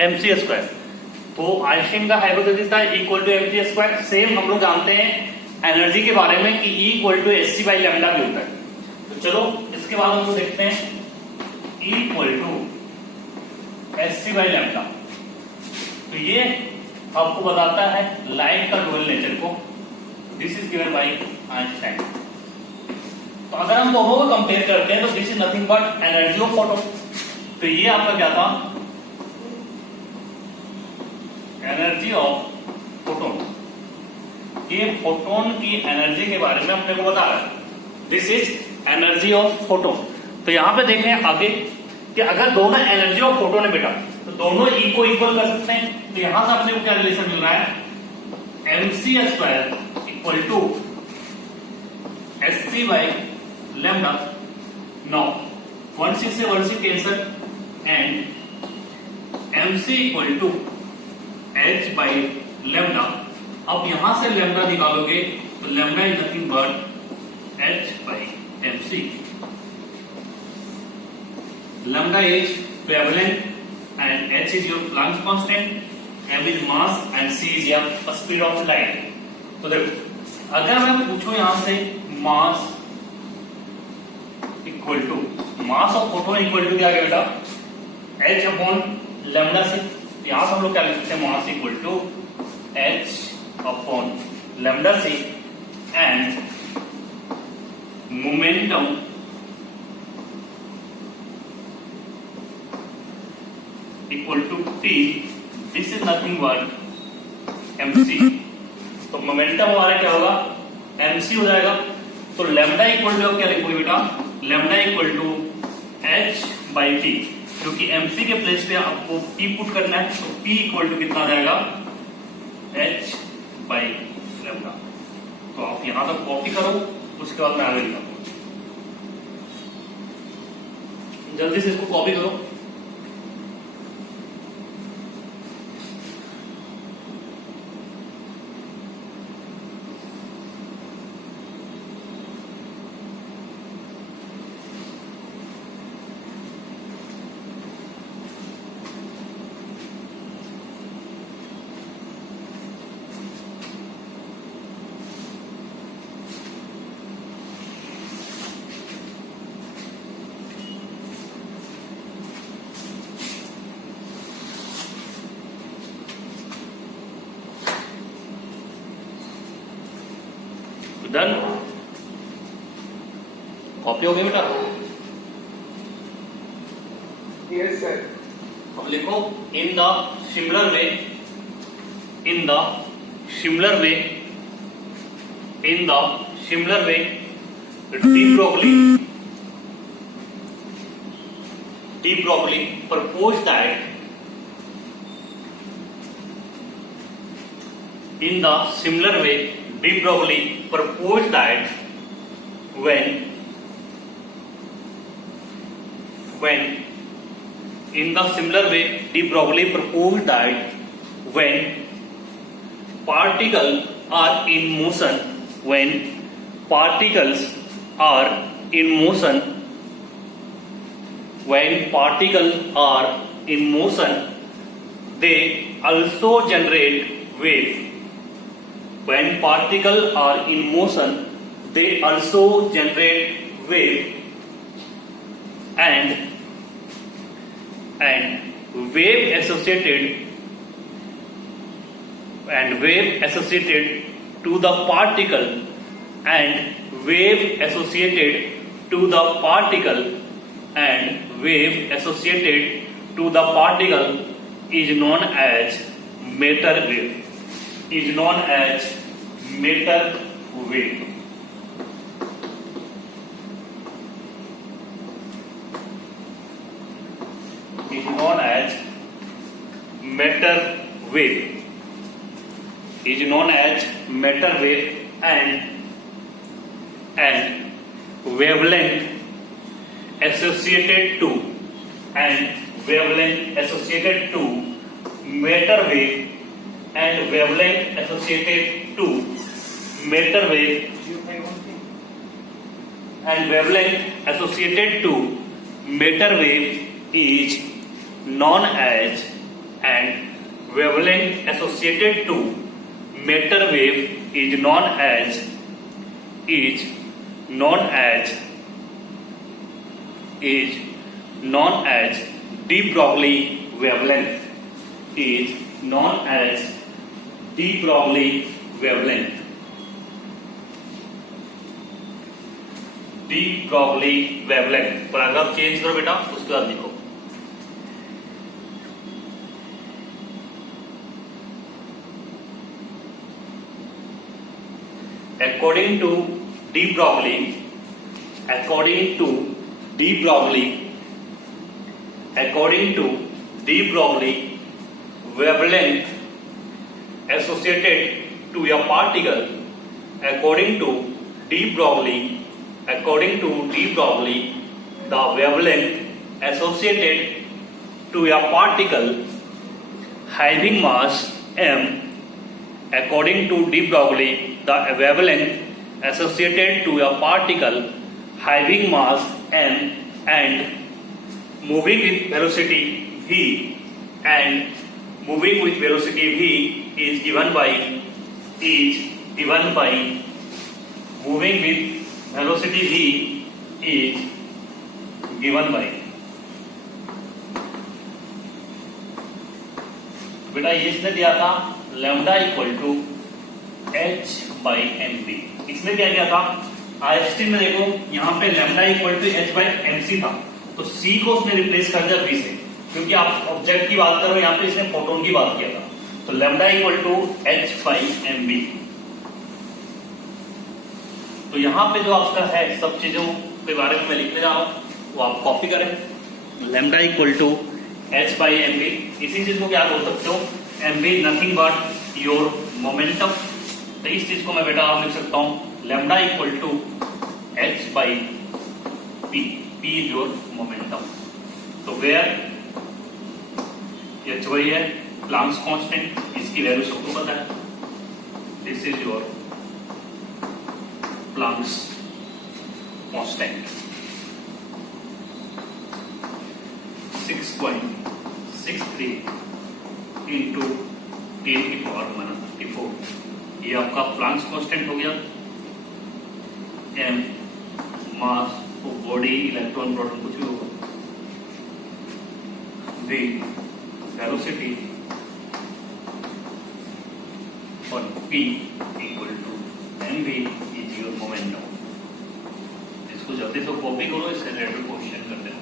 mc square. तो Einstein का hypothesis था equal to mc square. Same हम लोग जानते हैं एनर्जी के बारे में कि E equal to hc by lambda भी होता है। तो चलो इसके बाद हम लोग देखते हैं E equal to hc by lambda. तो ये आपको बताता है लाइट का ड्यूअल नेचर को। This is given by Einstein. तो अगर हम दोनों को कंपेयर करते हैं तो this is nothing but energy of photon. तो ये आपका क्या था, एनर्जी ऑफ फोटोन। ये फोटोन की एनर्जी के बारे में अपने को बता रहा है। This is energy of photon. तो यहां पे देखें आगे कि अगर दोनों एनर्जी ऑफ फोटोन है बेटा तो दोनों ई को इक्वल कर सकते हैं। तो यहां से अपने को क्या रिलेशन मिल रहा है, mc square equal to hc by lambda. No 1/6 से 1/6 cancel and mc equal to h by lambda. अब यहां से लैम्डा निकालोगे तो lambda is nothing but h by mc। Lambda is wavelength and h is your Planck's constant, m is mass and c is your speed of light। तो देखो अगर मैं पूछूं यहां से mass equal to mass of photon equal to क्या है बेटा, h अपॉन लैम्डा से। यहां से हम लोग क्या लिखते हैं, mass equal to h upon lambda से and momentum equal to t। This is nothing but mc। तो मोमेंटम हमारा क्या होगा, mc हो जाएगा। तो लैम्डा इक्वल टू क्या लिखोगे बेटा, lambda equal to h by t, क्योंकि mc के प्लेस पे आपको p पुट करना है। तो p इक्वल टू कितना आ जाएगा, h बाई लैम्डा। तो आप यहां तक कॉपी करो, उसके बाद मैं आगे लिखूंगा। जल्दी से इसको कॉपी करो। डन, कॉपी हो गई बेटा। Yes sir. अब लिखो in the similar way, in the similar way, in the similar way de Broglie propose that in the similar way de Broglie proposed that when in the similar way de Broglie proposed that when particles are in motion, when particles are in motion, when particles are in motion they also generate wave। When particles are in motion they also generate wave and wave associated to the particle and wave associated to the particle and wave associated to the particle is known as matter wave, is known as matter wave। Is known as matter wave, is known as matter wave and wavelength associated to matter wave and wavelength associated to matter wave and wavelength associated to matter wave is known as and wavelength associated to matter wave is known as de Broglie wavelength. Is known as de Broglie wavelength. de Broglie wavelength. Paragraph change करो बेटा, उसके बाद लिखो. According to de Broglie, wavelength associated to a particle, according to de Broglie, the wavelength associated to a particle having mass m, according to de Broglie, the wavelength associated to a particle having mass m and moving with velocity v, is given by moving with velocity v is given by. बेटा ये इसने दिया था lambda equal to h by M B. इसने क्या किया था, Einstein में देखो यहाँ पे lambda equal to h by M C था, तो c को उसने रिप्लेस कर दिया v से, क्योंकि आप ऑब्जेक्ट की बात करो, यहाँ पे इसने फोटोन की बात किया था. तो lambda equal to h by M B. तो यहाँ पे जो आपका है सब चीजों के बारे में मैं लिखने जा रहा हूँ, वो आप कॉपी करें. Lambda equal to h by M B. इसी चीज को क्या बोल सकते हो, M B nothing but your momentum. तो इस चीज को मैं बेटा आप लिख सकता हूँ lambda equal to h by p. p is your momentum. तो वेयर h वही है प्लांक्स कांस्टेंट, इसकी वैल्यू सबको पता है. This is your Planck's constant 6.63 into 10 की पावर -34. ये आपका प्लांक्स कांस्टेंट हो गया. m mass of body, electron, proton कुछ भी होगा. v वेलोसिटी और p equal to mv is your momentum. इसको जल्दी से कॉपी करो, इससे रिलेटेड क्वेश्चन करते हैं.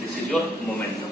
This is your momentum.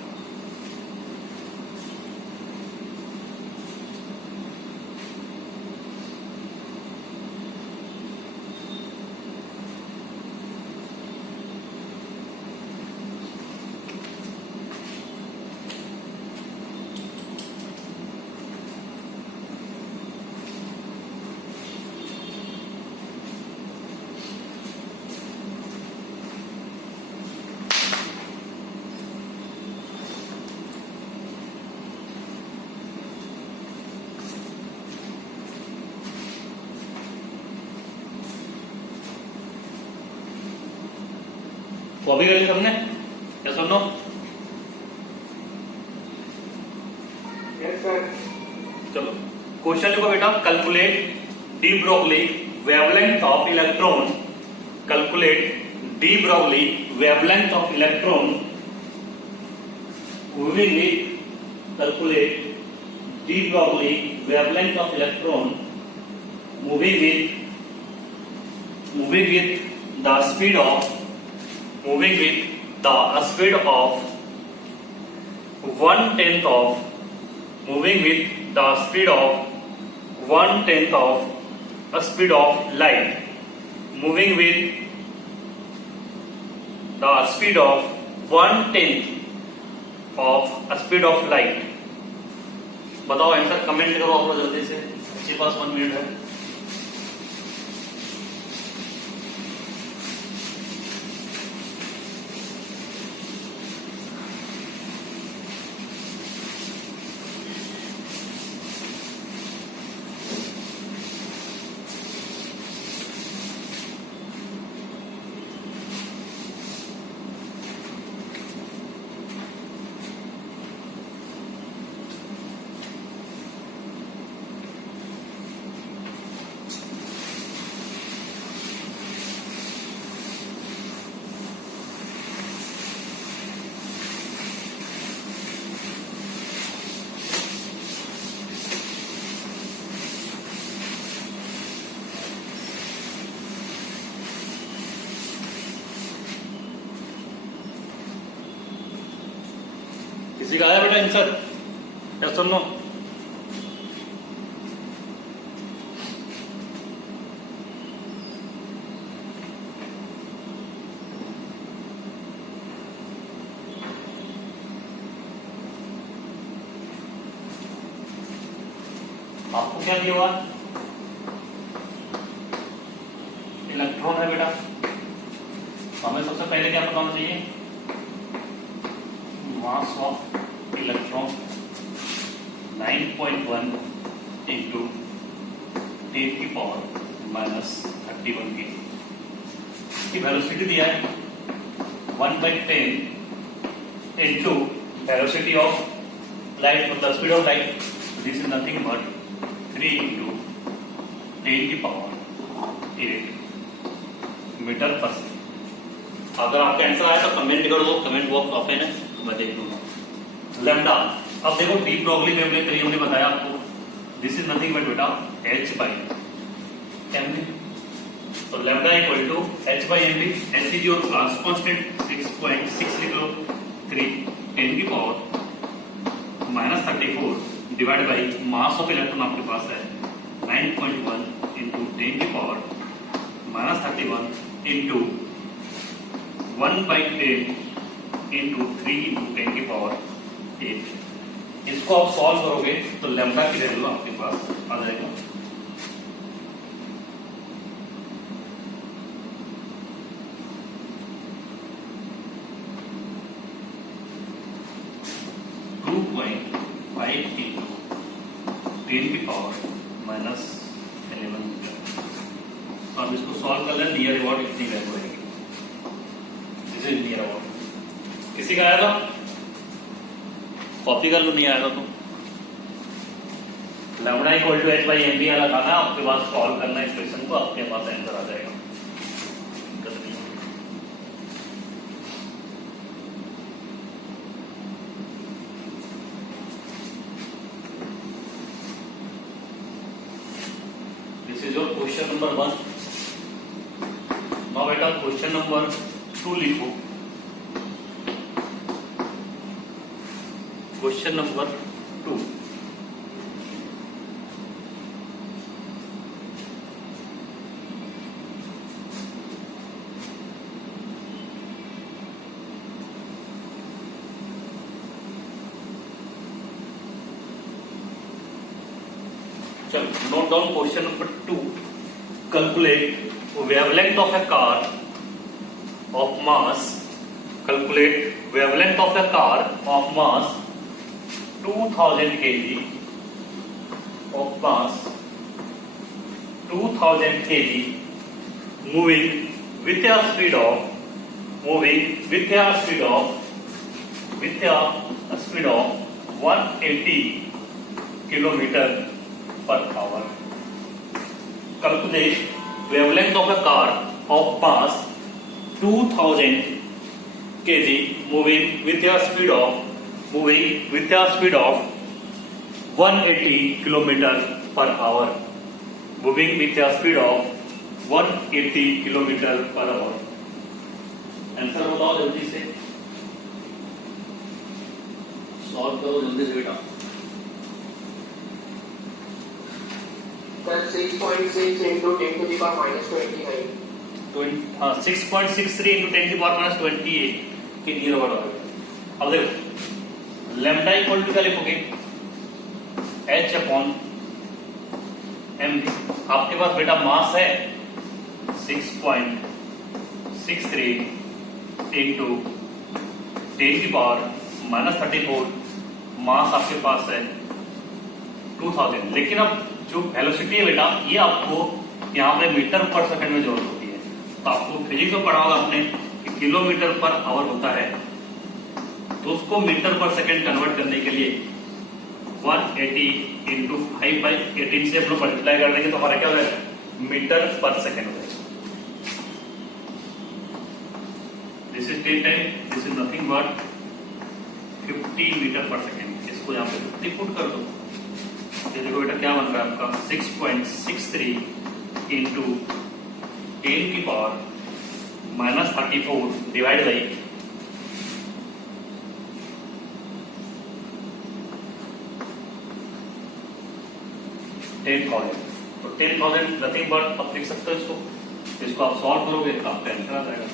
Copy कर लिया हमने, क्या सुनो? Yes, sir. चलो क्वेश्चन लिखो बेटा. Calculate de Broglie wavelength of electron. Calculate de Broglie wavelength of electron moving with. Calculate de Broglie wavelength of electron moving with the speed of moving with the speed of 1/10 of moving with the speed of 1/10 of a speed of light. Moving with the speed of 1/10 of a speed of light. बताओ answer comment करो आप लोग जल्दी से, आपके पास 1 minute है. किसी का आया बेटा आंसर? या सुन लो। आपको क्या दिया हुआ? इलेक्ट्रॉन है बेटा। हमें सबसे पहले क्या पता होना चाहिए? मास ऑफ इलेक्ट्रॉन 9.1 इंटू 10 की पावर -31 की वेलोसिटी दिया है 1/10 इंटू वेलोसिटी ऑफ लाइट, मतलब speed of light. This is nothing but 3 into 10 की पावर 8 मीटर पर सेकेंड। अगर आपका आंसर आया तो कमेंट कर दो, कमेंट बॉक्स ओपन है तो मैं देख लूंगा। लैम्डा, अब देखो डी ब्रोगली वेवलेंथ हमने बताया आपको, दिस इज नथिंग बट बेटा h/mv। तो lambda equal to h/mv। h is your class constant 6.6 लिख लो, 3 10 की power -34 divide by mass of electron आपके पास है 9.1 इंटू 10 की पावर -31 इंटू 1/10 इंटू 3 इंटू 10 की पावर 8। इसको आप सॉल्व करोगे तो लैम्डा की वैल्यू आपके पास आ जाएगा 2.5 इंटू 10 की पावर -11 मीटर। तो हम इसको सॉल्व कर लें, नियर अबाउट इतनी वैल्यू आएगी। This is near about. किसी का आया था? कॉपी कर लो, नहीं आया था तो। लैम्डा इक्वल टू h/mv वाला था ना, आपके पास सॉल्व करना इक्वेशन को, आपके पास आंसर आ जाएगा। This is your question number 1। Now बेटा क्वेश्चन नंबर 2 लिखो। क्वेश्चन नंबर 2, चलो note down question number 2। Calculate wavelength of A car of mass, calculate wavelength of A car of mass 2000 kg of mass 2000 kg moving with a speed of 180 kilometer per hour. Calculate wavelength of a car of mass 2000 kg moving with a speed of 180 kilometer per hour. Moving with a speed of 180 kilometer per hour. Answer बताओ जल्दी से, solve करो जल्दी से बेटा। Sir 6.6 into 10 to the power -29। 6.63 into 10 की power -28 के near about आ गया। अब देखो लैम्डा इक्वल टू क्या लिखोगे? h/mv। आपके पास बेटा मास है 6.63 इंटू 10 की पावर -34। मास आपके पास है 2000। लेकिन अब जो वेलोसिटी है बेटा, ये आपको यहाँ पे मीटर पर सेकंड में जरूरत होती है। तो आपको फिजिक्स में पढ़ा होगा आपने कि किलोमीटर पर आवर होता है, तो उसको मीटर पर सेकंड कन्वर्ट करने के लिए 180 इंटू 5/18 से हम लोग मल्टीप्लाई कर देंगे तो हमारा क्या हो जाएगा? मीटर पर सेकंड हो जाएगा। This is 10 time, this is nothing but 50 metre per second. इसको यहाँ पे 50 पुट कर दो। ये देखो बेटा क्या बन रहा है आपका 6.63 इंटू 10 की पावर -34 डिवाइड बाई 10,000, तो 10,000 नथिंग बट आप लिख सकते हो इसको आप सॉल्व करोगे तो आपका आंसर आ जाएगा।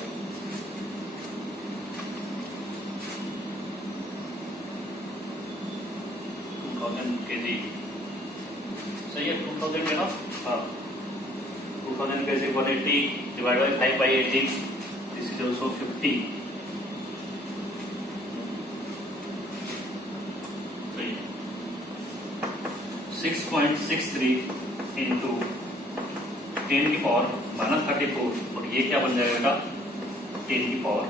kg सही है, 2000 है ना। हाँ, 2000 कैसे 180 divide by 5/18, this is also 50। सही है, 6.63 इंटू 10 की पावर -34, और ये क्या बन जाएगा 10 की पावर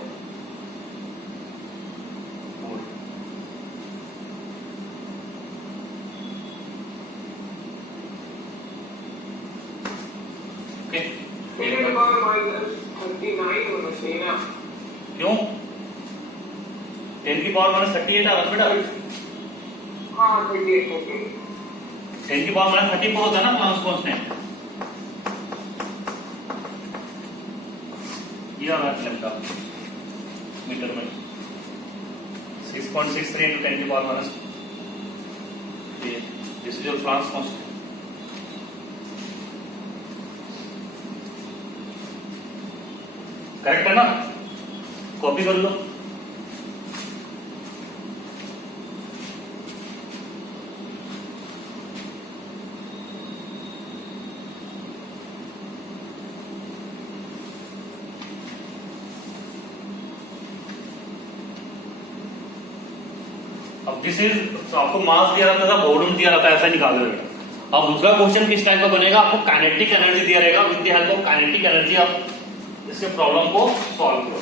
4। ओके, 39 होना चाहिए ना। क्यों 10 की पावर -38 आ रहा बेटा। हाँ 38, ओके। 10 की पावर -34 होता है ना प्लस कांस्टेंट, ये आ रहा है लैम्डा मीटर में। 6.63 इंटू 10 की power minus, this is your plus constant. Correct है ना, कॉपी कर लो। अब दिस इज, तो आपको मास दिया रहता था, वॉल्यूम दिया रहता है, ऐसा निकाल दो। अब दूसरा क्वेश्चन किस टाइप का बनेगा, आपको काइनेटिक एनर्जी दिया रहेगा, with the help of kinetic energy आप इसके प्रॉब्लम को सॉल्व करो।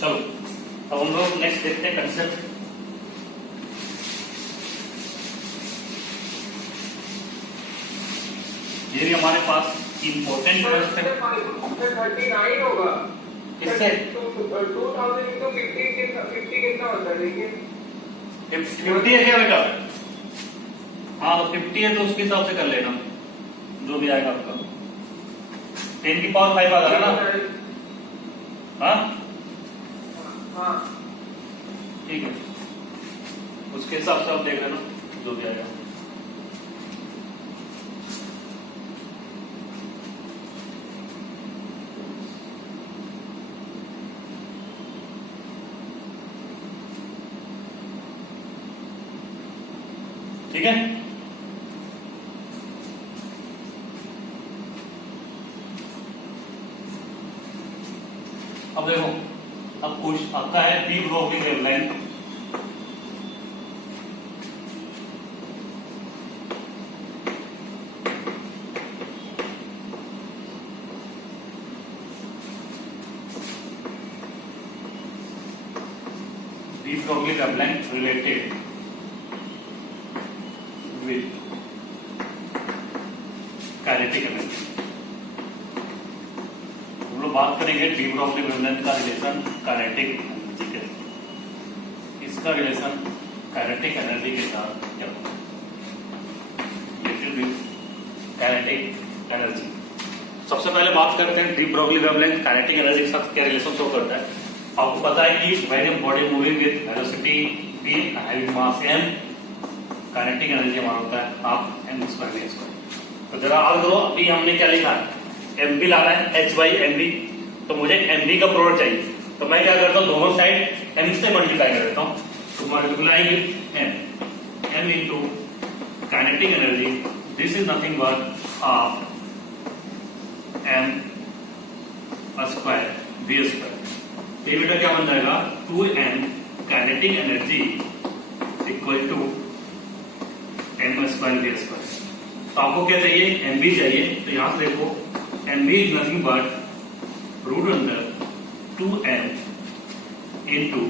चलो अब हम लोग नेक्स्ट देखते हैं कंसेप्ट। ये भी हमारे पास इम्पोर्टेंट कंसेप्ट 39 होगा। किससे 2000 into 50 कितना होता है देखिए। 50 है क्या बेटा? हाँ तो 50 है तो उसके हिसाब से कर लेना जो भी आएगा आपका। 10 की पावर 5 आ जाएगा ना। हाँ हाँ ठीक है, उसके हिसाब से आप देख लेना जो भी आएगा। ठीक है, अब देखो, अब कुछ आपका है D Broglie wavelength. De Broglie wavelength related with kinetic energy. हम लोग बात करेंगे डी ब्रोगली वेवलेंथ का रिलेशन काइनेटिक एनर्जी के, इसका रिलेशन काइनेटिक एनर्जी के साथ क्या होगा, रिलेटेड विद काइनेटिक एनर्जी। सबसे पहले बात करते हैं D Broglie wavelength kinetic energy के साथ क्या रिलेशन शो करता है। आपको पता है कि when a body moving with velocity v having mass m, kinetic energy हमारा होता है half m square v square. तो जरा याद करो, अभी हमने क्या लिखा है, mv लाना है h by mv, तो मुझे mv का प्रोडक्ट चाहिए, तो मैं क्या करता हूँ दोनों साइड m से मल्टीप्लाई कर देता हूँ, तो multiply with m into kinetic energy, this is nothing but half m square v square. तो ये बेटा क्या बन जाएगा 2m kinetic energy equal to m square v square. तो आपको क्या चाहिए, mv चाहिए, तो यहां से देखो mv is nothing but root under 2m into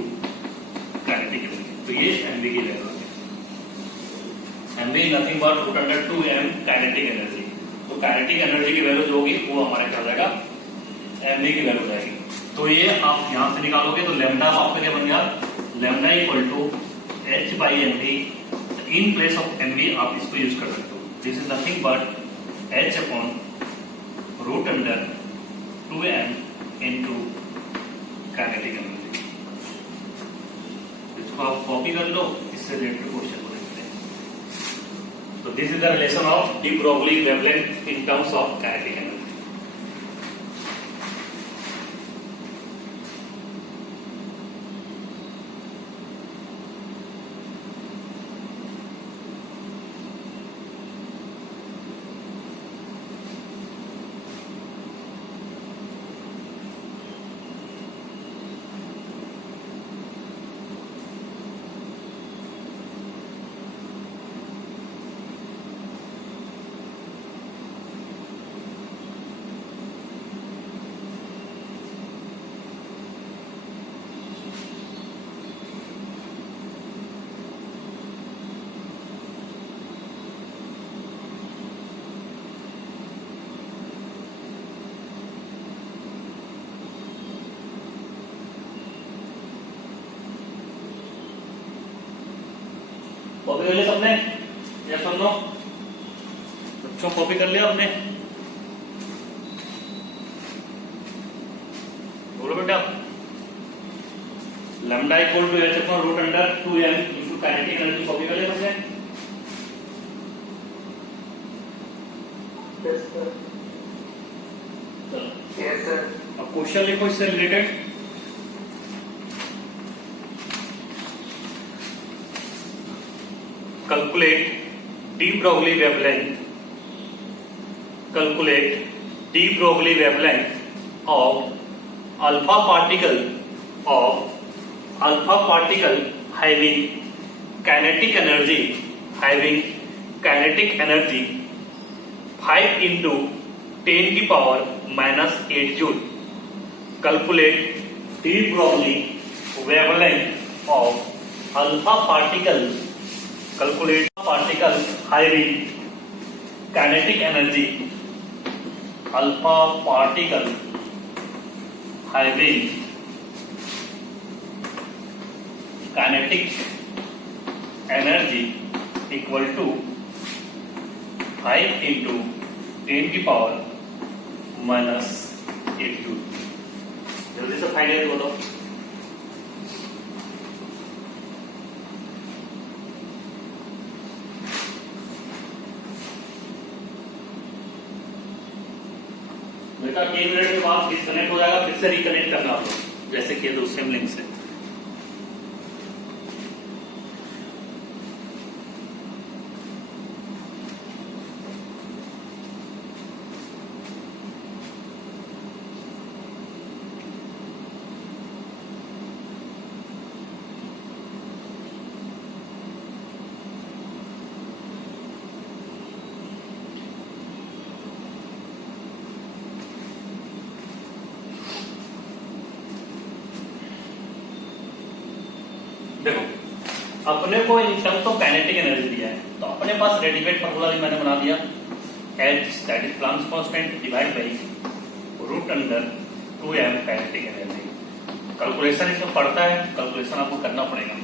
kinetic energy. तो ये एमवी की वैल्यू है। MV nothing but root under 2m kinetic energy. तो काइनेटिक एनर्जी की वैल्यू जो होगी वो हमारे क्या हो जाएगा, एमवी की वैल्यू हो जाएगी। तो ये आप यहां से निकालोगे तो लैम्डा आपका क्या बन गया, lambda equal to h by MV. In place of MV आप इसको यूज कर सकते हो। This is nothing but h upon root under 2m into kinetic energy. इसको आप कॉपी कर लो, इससे रिलेटेड क्वेश्चन को देखते हैं। तो this is the relation of D Broglie wavelength in terms of kinetic energy. Copy कर लिया सबने, या सुन लो बच्चों, कॉपी कर लिया आपने? बोलो बेटा। Lambda equal to h upon root under 2m into kinetic energy, copy कर लिया सबने? Yes, sir. चलो Yes, sir. अब क्वेश्चन लिखो इससे related. Calculate de Broglie wavelength. Calculate de Broglie wavelength of alpha particle having kinetic energy 5 into 10 की power -8 joule. Calculate de Broglie wavelength of alpha particle having kinetic energy alpha particle having kinetic energy equal to 5 into 10 की power -8 joule. जल्दी से find करके बताओ। बेटा 3 minute के बाद disconnect हो जाएगा, फिर से रिकनेक्ट करना आप लोग, जैसे किए थे सेम लिंक से। देखो अपने को इन टर्म्स ऑफ काइनेटिक एनर्जी दिया है, तो अपने पास रेडीमेड फॉर्मूला भी मैंने बना दिया, h that is Planck's constant divide by root under 2m kinetic energy. Calculation इसमें पड़ता है, कैलकुलेशन आपको करना पड़ेगा।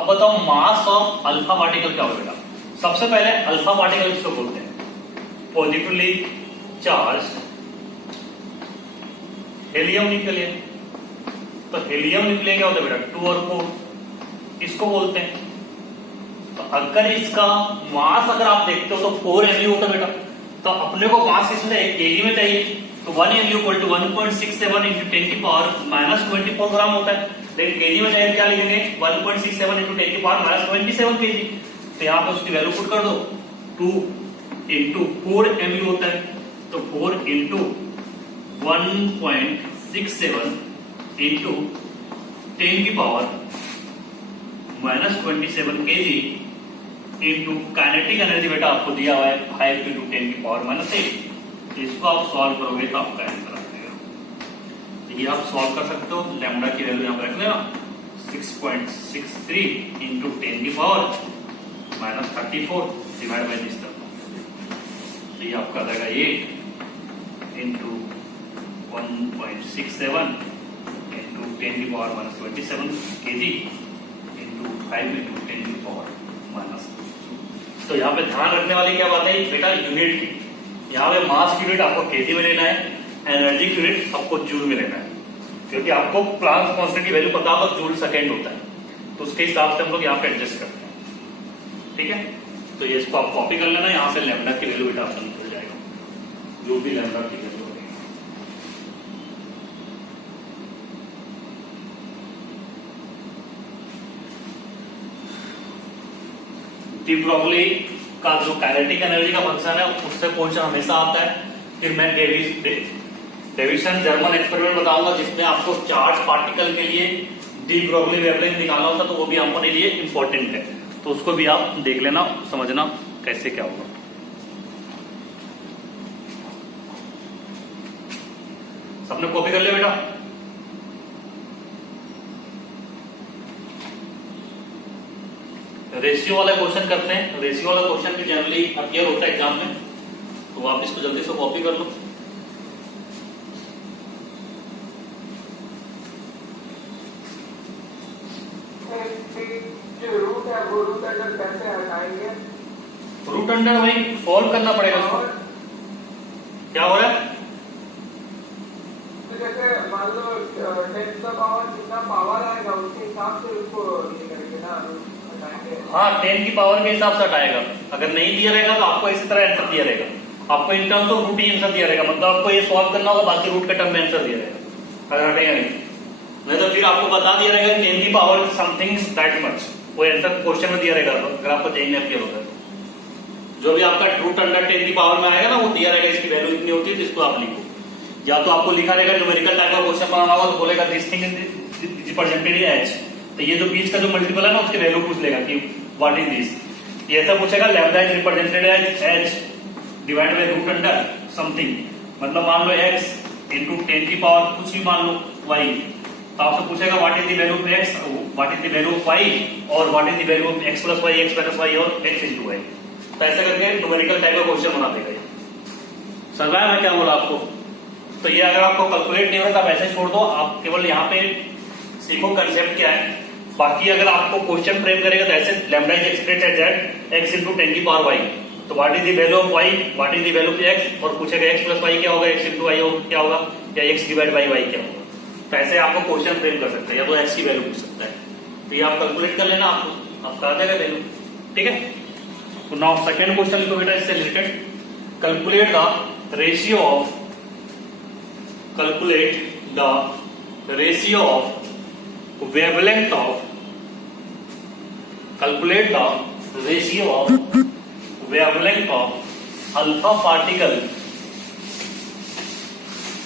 अब बताओ मास ऑफ अल्फा पार्टिकल क्या होगा। सबसे पहले अल्फा पार्टिकल किसको बोलते हैं, पॉजिटिवली चार्ज हेलियम न्यूक्लियस। तो हेलियम न्यूक्लियस क्या होता है बेटा, 2 और 4, इसको बोलते हैं। तो अगर इसका मास अगर आप देखते हो तो 4 MU होता है बेटा। तो अपने को मास इसमें केजी में चाहिए, तो 1 MU इक्वल टू 1.67 इंटू 10 की पावर -24 ग्राम होता है। लेकिन केजी में चाहिए क्या लिखेंगे, 1.67 इंटू 10 की पावर -27 केजी। तो यहाँ पे उसकी वैल्यू पुट कर दो, 2 इंटू 4 MU होता है। तो 4 इंटू 1.67 इंटू 10 की power -27 KG into kinetic energy बेटा आपको दिया हुआ है 5 इंटू 10 की पावर -8। इसको आप सॉल्व करोगे तो आपका आंसर आ जाएगा। ये आप सॉल्व कर सकते हो, लैम्डा की वैल्यू यहाँ पे रख लेना 6.63 इंटू 10 की power -34 divide by this term. तो ये आपका आ जाएगा 8 इंटू 1.67 इंटू 10 की पावर -27 kg इंटू 5 इंटू 10 की पावर माइनस। तो यहाँ पे ध्यान रखने वाली क्या बात है बेटा, यूनिट की। यहाँ पे मास की यूनिट आपको केजी में लेना है, एनर्जी की यूनिट आपको जूल में लेना है, क्योंकि आपको प्लांक कांस्टेंट की वैल्यू पता होगा जूल सेकेंड होता है, तो उसके हिसाब से हम लोग यहाँ पे एडजस्ट करते हैं। ठीक है, तो ये इसको आप कॉपी कर लेना, यहाँ से लैम्डा की वैल्यू बेटा आपको निकल जाएगा, जो भी लैम्डा की वैल्यू होगी। डी ब्रोगली का जो काइनेटिक एनर्जी का फंक्शन है उससे क्वेश्चन हमेशा आता है। फिर मैं डेविसन जर्मन एक्सपेरिमेंट बताऊंगा जिसमें आपको चार्ज पार्टिकल के लिए डी ब्रोगली वेवलेंथ निकालना होता, तो वो भी हमारे लिए इंपॉर्टेंट है, तो उसको भी आप देख लेना, समझना कैसे क्या होगा। सबने कॉपी कर लिया बेटा? रेशियो वाला क्वेश्चन करते हैं। रेशियो वाला क्वेश्चन भी जनरली अपीयर होता है एग्जाम में, तो आप इसको जल्दी से कॉपी कर लो। जो रूट है वो रूट अंडर कैसे हटाएंगे? रूट अंडर वही सॉल्व करना पड़ेगा उसको। क्या हो रहा है? तो जैसे मान लो 10 का पावर जितना पावर आएगा उसके हिसाब से उसको ये करेंगे ना, हटाएंगे। हाँ, 10 की पावर के हिसाब से हटाएगा। अगर नहीं दिया रहेगा तो आपको इसी तरह आंसर दिया रहेगा, आपको इन टर्म्स ऑफ रूट ही आंसर दिया रहेगा, मतलब आपको ये सॉल्व करना होगा, बाकी रूट के टर्म में आंसर दिया रहेगा, अगर हटेगा नहीं तो फिर आपको बता दिया रहेगा 10 की पावर समथिंग दैट मच, वो आंसर क्वेश्चन में दिया रहेगा। अगर आपको चेंज में क्लियर होगा तो जो भी आपका रूट अंडर 10 की पावर में आएगा ना, वो दिया रहेगा, इसकी वैल्यू इतनी होती है, जिसको आप लिखो। या तो आपको लिखा रहेगा न्यूमेरिकल टाइप का क्वेश्चन बनाना होगा तो बोलेगा this thing is represented H, तो ये जो बीच का जो मल्टीपल है ना उसकी वैल्यू पूछ लेगा कि व्हाट इज दिस। ये ऐसा पूछेगा lambda is represented as H divide by root under something, मतलब मान लो x इंटू 10 की पावर कुछ भी मान लो y, तो आपसे पूछेगा what is the value of x, what is the value of y और what is the value of x plus y, x minus y और x इंटू y। तो ऐसा करके न्यूमेरिकल टाइप का क्वेश्चन बना देगा ये। समझ आया मैं क्या बोला आपको? तो ये अगर आपको कैलकुलेट नहीं होगा तो आप ऐसे छोड़ दो, आप केवल यहाँ पे सीखो कंसेप्ट क्या है। बाकी अगर आपको क्वेश्चन फ्रेम करेगा तो ऐसे lambda is expressed as x into 10 की पावर y, तो what is the value of y, what is the value of x, और पूछेगा x प्लस y क्या होगा, x इंटू y क्या होगा, या x डिवाइड बाई y क्या होगा। तो ऐसे आपको क्वेश्चन फ्रेम कर सकते हैं, या तो x की वैल्यू पूछ सकता है, तो ये आप कैलकुलेट कर लेना, आपका आ जाएगा वैल्यू। ठीक है, तो नाउ सेकंड क्वेश्चन लिखो बेटा इससे related. Calculate the ratio of wavelength of calculate the ratio of wavelength of alpha particle,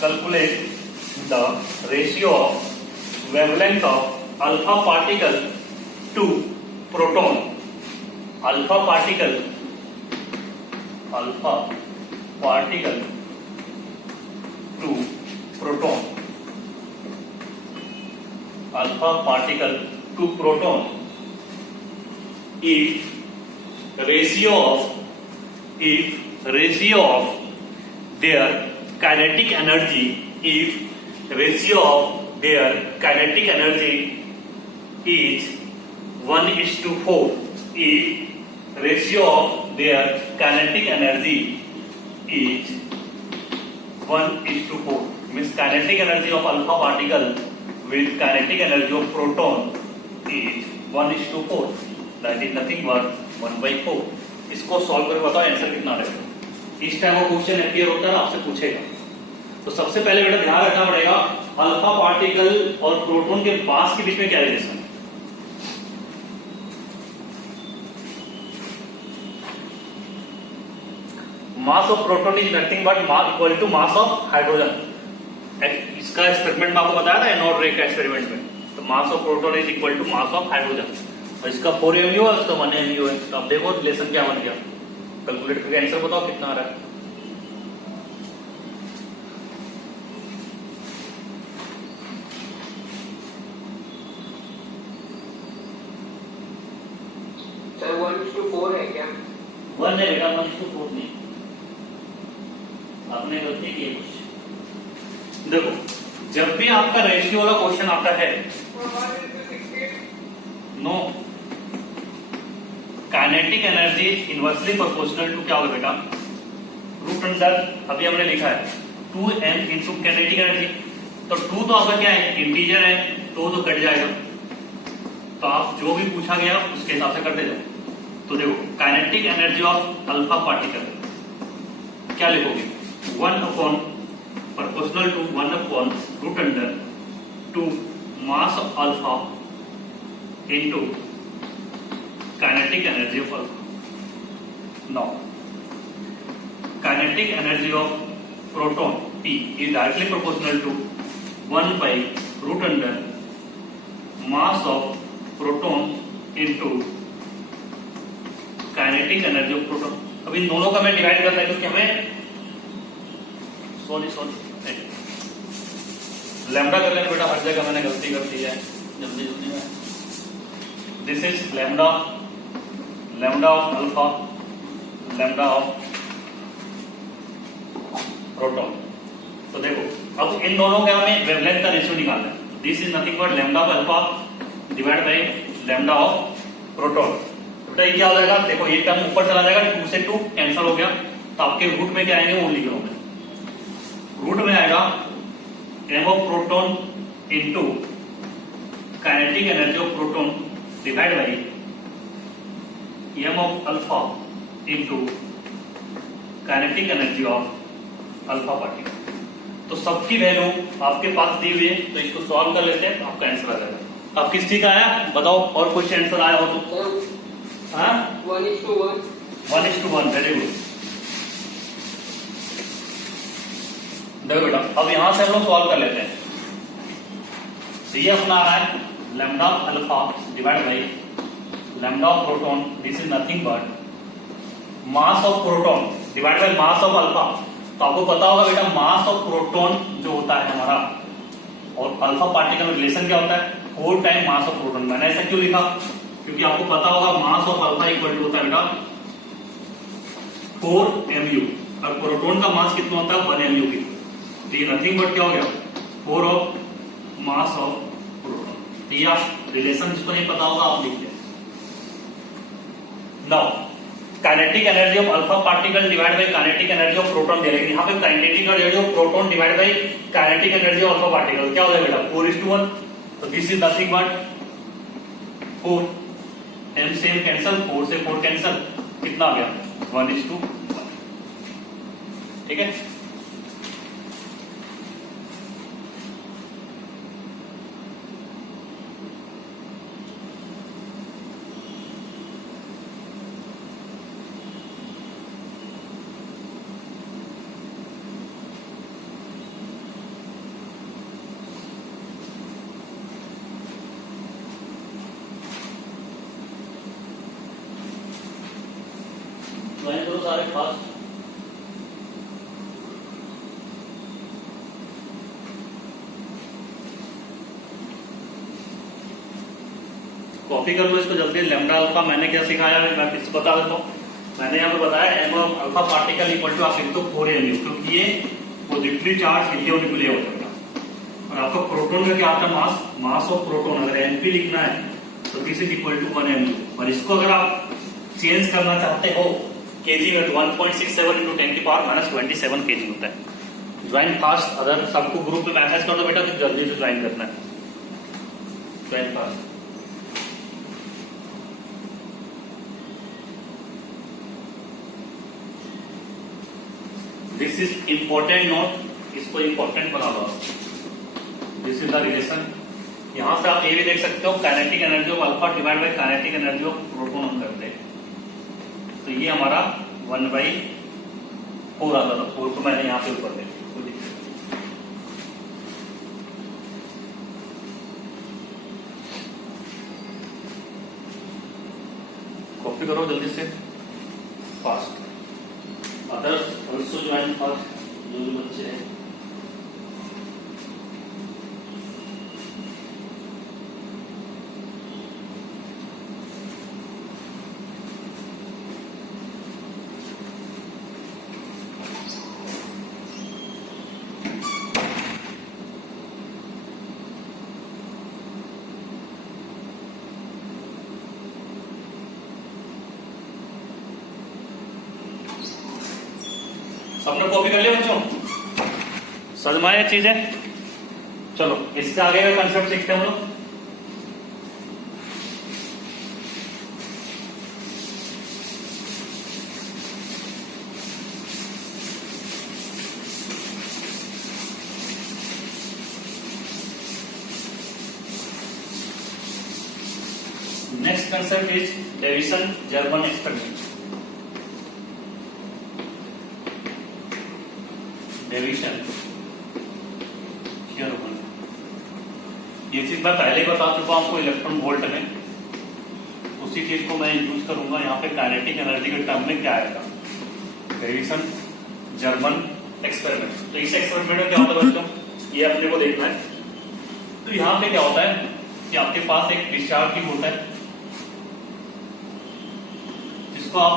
calculate the ratio of wavelength of alpha particle to proton, alpha particle to proton, alpha particle to proton if ratio of their kinetic energy is 1:4, if ratio of their kinetic energy is 1:4, means kinetic energy of alpha particle with kinetic energy of proton is 1:4, that is nothing but 1/4। इसको solve करके बताओ answer कितना रहेगा। इस time वो question appear होता है आपसे पूछेगा, तो सबसे पहले बेटा ध्यान रखना पड़ेगा अल्फा पार्टिकल और प्रोटॉन के मास के बीच में क्या रिलेशन है। Mass of proton is nothing but equal to mass of hydrogen. इसका एक्सपेरिमेंट में आपको बताया था एनोड रे का एक्सपेरिमेंट में, तो mass of proton is equal to mass of hydrogen, और इसका 4 mu है, उसका 1 mu है। तो अब देखो रिलेशन क्या बन गया, कैलकुलेट करके आंसर बताओ कितना आ रहा है। सर 1:4 है क्या? 1 है बेटा, 1:4 नहीं, आपने गलती की है कुछ। देखो जब भी आपका रेशियो वाला क्वेश्चन आता है, 1:16। No, kinetic energy inversely proportional to क्या होगा बेटा, रूट अंडर, अभी हमने लिखा है 2m इंटू काइनेटिक एनर्जी। तो 2 तो आपका क्या है, इंटीजर है, तो कट जाएगा, तो आप जो भी पूछा गया उसके हिसाब से करते जाओ। तो देखो kinetic energy of alpha particle क्या लिखोगे, 1 upon proportional to 1 upon root under 2 mass of alpha into kinetic energy of alpha. Now kinetic energy of proton P is directly proportional to 1 by root under mass of proton into kinetic energy of proton. अब इन दोनों का मैं divide करना है क्योंकि हमें sorry lambda कर लेना बेटा, हर जगह मैंने गलती कर दी है, जल्दी जल्दी में। This is lambda, lambda of alpha, lambda of proton. तो देखो अब इन दोनों का हमें वेवलेंथ का रेशियो निकालना है। This is nothing but lambda of alpha divide by lambda of proton. तो ये क्या हो जाएगा, देखो ये टर्म ऊपर चला जाएगा, 2 से 2 कैंसिल हो गया, तो आपके रूट में क्या आएंगे वो लिख रहा हूं मैं। रूट में आएगा m of proton into kinetic energy of proton divide bye m of alpha into kinetic energy of alpha particle. तो सबकी वैल्यू आपके पास दी हुई है, तो इसको सॉल्व कर लेते हैं, आपका आंसर आ जाएगा। अब किस चीज का आया बताओ, और कुछ आंसर आया हो तो? हाँ 1:1। 1:1, वेरी गुड। देखो बेटा अब यहां से हम लोग सॉल्व कर लेते हैं। तो ये अपना आ रहा है lambda alpha divide by lambda of proton, this is nothing but mass of proton divide by mass of alpha. तो आपको पता होगा बेटा मास ऑफ प्रोटॉन जो होता है हमारा और अल्फा पार्टिकल में रिलेशन क्या होता है, 4 टाइम मास ऑफ प्रोटॉन। मैंने ऐसा क्यों लिखा, क्योंकि आपको पता होगा mass of alpha equal to होता है बेटा 4 mu और प्रोटॉन का मास कितना होता है 1 mu की। तो ये नथिंग बट क्या हो गया 4 ऑफ मास ऑफ प्रोटॉन। तो ये आप रिलेशन जिसको नहीं पता होगा आप लिख दें। Now kinetic energy of alpha particle divide by kinetic energy of proton दे रहे हैं, यहाँ पे kinetic energy of proton divide by kinetic energy of alpha particle क्या हो जाएगा बेटा 4:1। तो this is nothing but 4, m same cancel, 4 से 4 कैंसिल, कितना आ गया 1:1। ठीक है, करो सारे फास्ट। कॉपी कर लो इसको जल्दी। लैम्डा अल्फा मैंने क्या सिखाया है मैं किसको बता देता हूँ। मैंने यहाँ पे बताया m alpha particle equal to आप लिख दो 4 mu, क्योंकि ये पॉजिटिवली चार्ज न्यूक्लियर होता है। और आपका प्रोटॉन का क्या आता है मास, मास ऑफ प्रोटॉन अगर np लिखना है तो this is equal to 1 mu। और इसको अगर आप चेंज करना चाहते हो केजी में तो 1.67 into 10⁻⁻27 kg होता है। ज्वाइन फास्ट, अगर सबको ग्रुप में मैसेज कर दो बेटा तो जल्दी से ज्वाइन करना है, join fast. This is important note, इसको इंपॉर्टेंट बना लो। This is the relation. यहां से आप ये भी देख सकते हो kinetic energy of alpha divide by kinetic energy of proton हम करते हैं। तो ये हमारा 1/4 आता था। 4 को मैंने यहाँ पे ऊपर दे कॉपी करो जल्दी से fast. Others also join fast, जो भी बच्चे हैं। सबने कॉपी कर लिया बच्चों? समझ में ये चीज है? चलो इससे आगे का कंसेप्ट सीखते हैं हम लोग। Next concept is Davison-German experiment. Davison-German, ये चीज मैं पहले ही बता चुका हूं आपको इलेक्ट्रॉन वोल्ट में, उसी चीज को मैं यूज करूंगा यहाँ पे काइनेटिक एनर्जी के टर्म में क्या आएगा। Deviation-German experiment. तो इस एक्सपेरिमेंट में क्या होता है बच्चों, ये अपने को देखना है। तो यहाँ पे क्या होता है कि आपके पास एक डिस्चार्ज ट्यूब होता है जिसको आप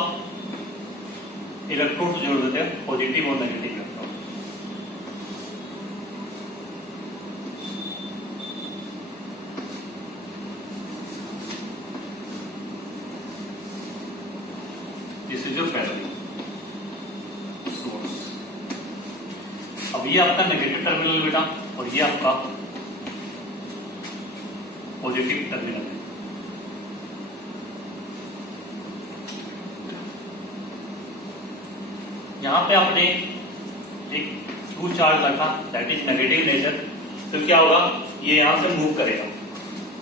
इलेक्ट्रोड से जोड़ देते हैं, पॉजिटिव और negative electron. This is your battery source. अब ये आपका नेगेटिव टर्मिनल बेटा और ये आपका पॉजिटिव टर्मिनल है। यहां पे आपने एक क्यू चार्ज रखा दैट इज नेगेटिव नेचर, तो क्या होगा, ये यहां से मूव करेगा।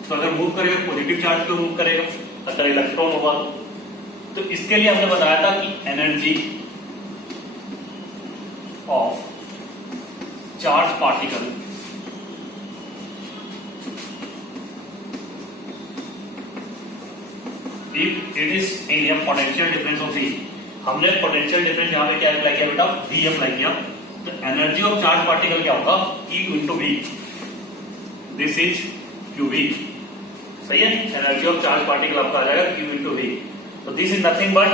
तो अगर मूव करेगा पॉजिटिव चार्ज को मूव करेगा, अगर इलेक्ट्रॉन होगा तो इसके लिए हमने बताया था कि energy of charge particle if it is in A potential difference of V। हमने पोटेंशियल डिफरेंस यहां पे क्या अप्लाई किया बेटा, V अप्लाई किया। तो एनर्जी ऑफ चार्ज पार्टिकल क्या होगा, Q into V। This is QV, सही है। एनर्जी ऑफ चार्ज पार्टिकल आपका आ जाएगा Q इंटू V। तो दिस इज नथिंग बट,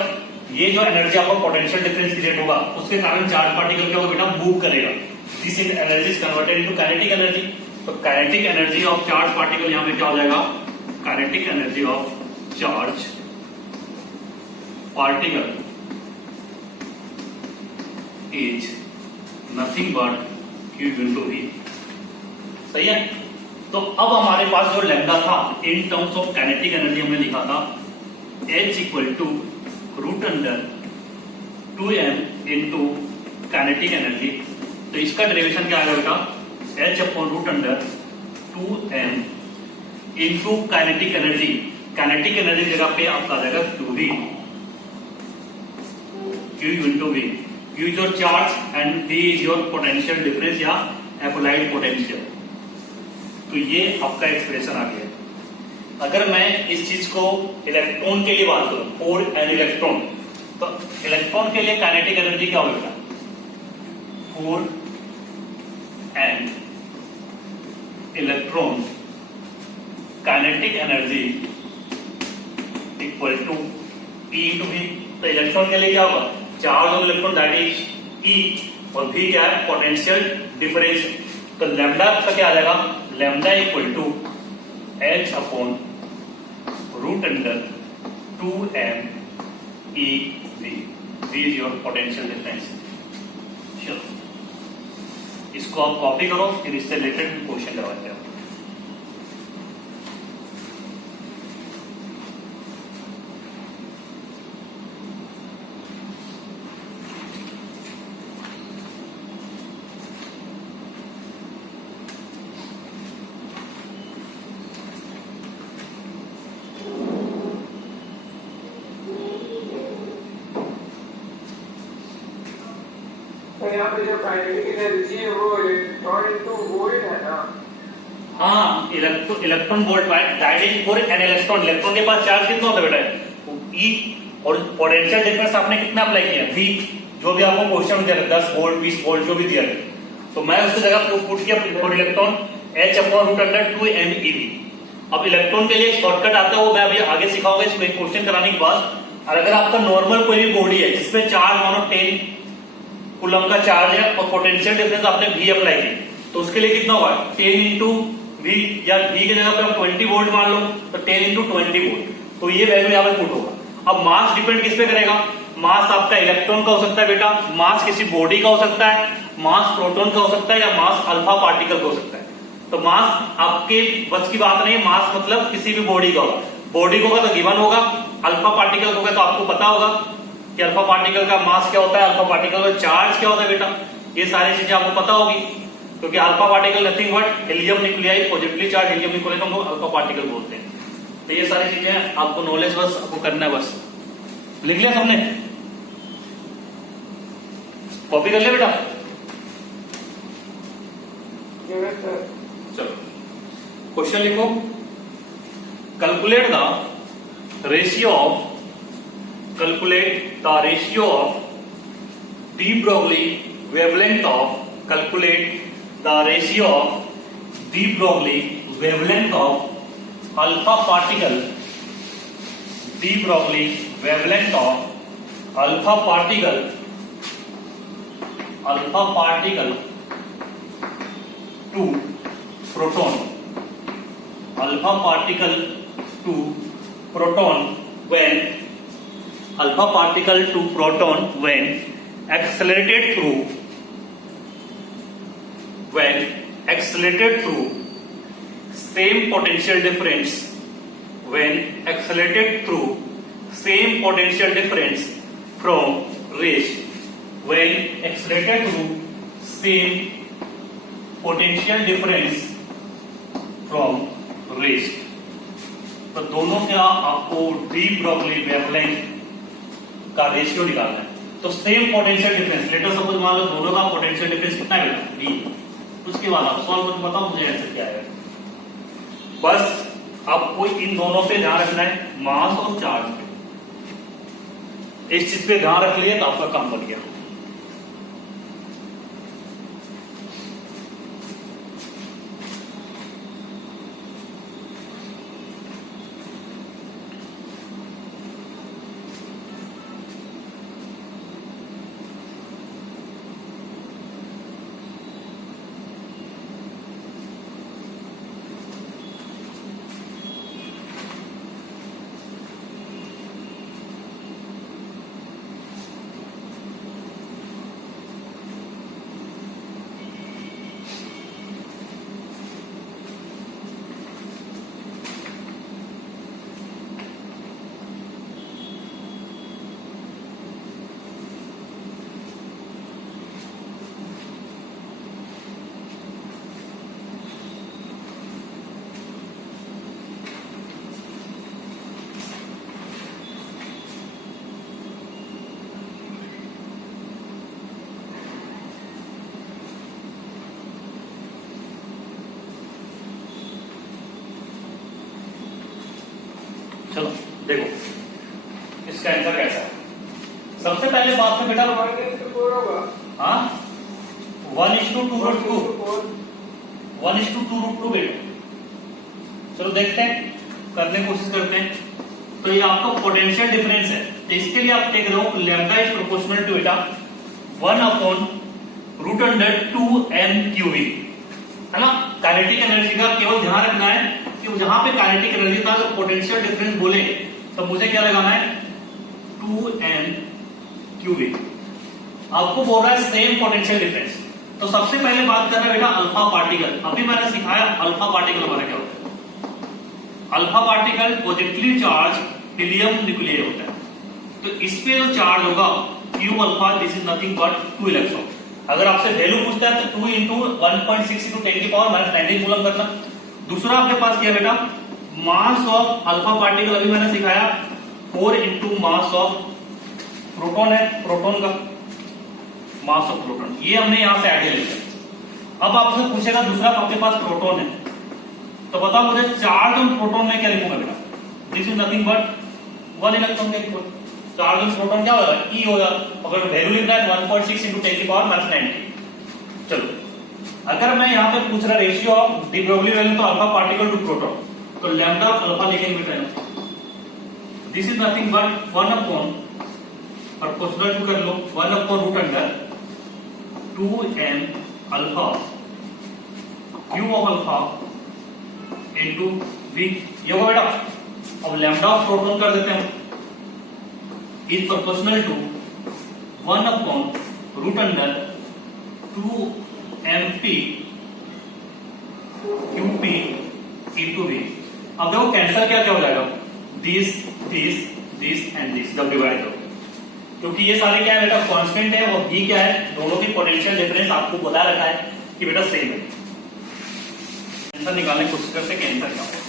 ये जो एनर्जी आपका पोटेंशियल डिफरेंस क्रिएट होगा उसके कारण चार्ज पार्टिकल क्या होगा बेटा, मूव करेगा। This is energy is converted into kinetic energy. तो kinetic energy of charge particle यहां पे क्या हो जाएगा, kinetic energy of charge particle is nothing but Q into V, सही है। तो अब हमारे पास जो लैम्डा था in terms of kinetic energy हमने लिखा था H equal to √2m into kinetic energy. तो इसका डेरिवेशन क्या आएगा बेटा, H upon √2m into kinetic energy. Kinetic energy जगह पे आपका आ जाएगा QV, Q into V। Q is your charge and V is your potential difference या अप्लाइड पोटेंशियल। तो ये आपका एक्सप्रेशन आ गया। अगर मैं इस चीज को इलेक्ट्रॉन के लिए बात करूं, फॉर एन इलेक्ट्रॉन, तो इलेक्ट्रॉन के लिए काइनेटिक एनर्जी क्या होगा, for an electron kinetic energy equal to E into V। तो इलेक्ट्रॉन के लिए क्या होगा, charge of electron that is E और V क्या है, पोटेंशियल डिफरेंस। तो लैम्डा का क्या आ जाएगा, lambda equal to H upon √2m EV। V is your potential difference. चलो इसको आप कॉपी करो, फिर इससे रिलेटेड क्वेश्चन लगाते हैं। तो यहाँ पे जो काइनेटिक एनर्जी है वो इलेक्ट्रॉन इंटू वोल्ट है ना। हाँ, electron volt that is for an electron. Electron के पास चार्ज कितना होता है बेटा, E, और पोटेंशियल डिफरेंस आपने कितना अप्लाई किया, V। जो भी आपको क्वेश्चन दिया 10 वोल्ट 20 वोल्ट जो भी दिया है, तो मैं उसकी जगह पुट किया for electron H upon √2m EV। अब इलेक्ट्रॉन के लिए शॉर्टकट आता है, वो मैं अभी आगे सिखाऊंगा इसमें क्वेश्चन कराने के बाद। और अगर आपका नॉर्मल कोई भी बॉडी है जिसमें चार्ज मानो 10 कूलम का चार्ज है और पोटेंशियल डिफरेंस आपने V अप्लाई की, तो उसके लिए कितना होगा 10 इंटू V, या V की जगह पे आप 20 वोल्ट मान लो तो 10 इंटू 20 वोल्ट। तो ये वैल्यू यहाँ पे पुट होगा। अब मास डिपेंड किस पे करेगा, मास आपका इलेक्ट्रॉन का हो सकता है बेटा, मास किसी बॉडी का हो सकता है, मास प्रोटॉन का हो सकता है, या मास अल्फा पार्टिकल का हो सकता है। तो मास आपके बस की बात नहीं, मास मतलब किसी भी बॉडी का होगा। बॉडी का होगा तो गिवन होगा, अल्फा पार्टिकल का होगा तो आपको पता होगा कि अल्फा पार्टिकल का मास क्या होता है, अल्फा पार्टिकल का चार्ज क्या होता है बेटा, ये सारी चीजें आपको पता होगी। क्योंकि alpha particle nothing but helium nuclei, positively charge helium nuclei को हम लोग अल्फा पार्टिकल बोलते हैं। तो ये सारी चीजें आपको नॉलेज बस आपको करना है, बस लिख लिया सबने, कॉपी कर लिया बेटा। चलो क्वेश्चन लिखो, calculate the ratio of de Broglie wavelength of alpha particle, de Broglie wavelength of alpha particle to proton, alpha particle to proton when accelerated through same potential difference from rest, तो दोनों का आपको de Broglie wavelength का ratio निकालना है। तो same potential difference, later suppose मान लो दोनों का पोटेंशियल डिफरेंस कितना है बेटा, डी। उसके बाद आप सॉल्व करके बताओ मुझे आंसर क्या है। बस आपको इन दोनों पे ध्यान रखना है, मास और चार्ज पे। इस चीज पे ध्यान रख लिए तो आपका काम बन गया। चलो देखो इसका आंसर कैसा है। सबसे पहले बात में बेटा हाँ 1:2√2 बेटा। चलो देखते हैं, करने की कोशिश करते हैं। तो ये आपका पोटेंशियल डिफरेंस है, तो इसके लिए आप देख रहे हो लैम्डा इज प्रोपोर्शनल टू बेटा 1/√2m⁴ है ना। काइनेटिक एनर्जी का केवल ध्यान रखना है कि जहां पे काइनेटिक एनर्जी था अगर पोटेंशियल डिफरेंस बोले तो मुझे क्या लगाना है 2m⁴। आपको बोल रहा है सेम पोटेंशियल डिफरेंस। तो सबसे पहले बात कर रहे हैं बेटा अल्फा पार्टिकल। अभी मैंने सिखाया अल्फा पार्टिकल हमारा क्या होता है। Alpha particle positively charge helium nuclear होता है। तो इस पे जो चार्ज होगा Q alpha, this is nothing but 2 electron. अगर आपसे वैल्यू पूछता है तो 2 × 1.6 × 10⁻⁹ कूलम करना। दूसरा आपके पास क्या है बेटा मास ऑफ अल्फा पार्टिकल, अभी मैंने सिखाया 4 × मास ऑफ प्रोटॉन है, प्रोटॉन का मास ऑफ प्रोटॉन, ये हमने यहां से आगे ले लिया। अब आपसे पूछेगा दूसरा आपके पास प्रोटॉन है तो बताओ मुझे चार्ज ऑन प्रोटॉन में क्या लिखूंगा बेटा, this is nothing but 1 electron के इक्वल। चार्ज ऑन प्रोटॉन क्या होगा E होगा। अगर वैल्यू लिख रहा है 1.6 × 10⁻⁹। चलो अगर मैं यहाँ पे पूछ रहा ratio of de Broglie value तो अल्फा पार्टिकल टू प्रोटॉन, तो लैम्डा अल्फा लिखेंगे बेटा। दिस इज नथिंग बट 1/, और प्रोपोर्शनल टू कर लो 1/√2m alpha Q of alpha × V, ये होगा बेटा। अब लैम्डा ऑफ प्रोटॉन कर देते हैं, is proportional to 1/√2mp QP into V। अब देखो कैंसल क्या हो जाएगा, दिस एंड दिस जब डिवाइड करो, क्योंकि ये सारे क्या है बेटा कांस्टेंट है और V क्या है, दोनों की पोटेंशियल डिफरेंस आपको बता रखा है कि बेटा सेम है। आंसर निकालने की कोशिश करते हैं कैंसल क्या होगा।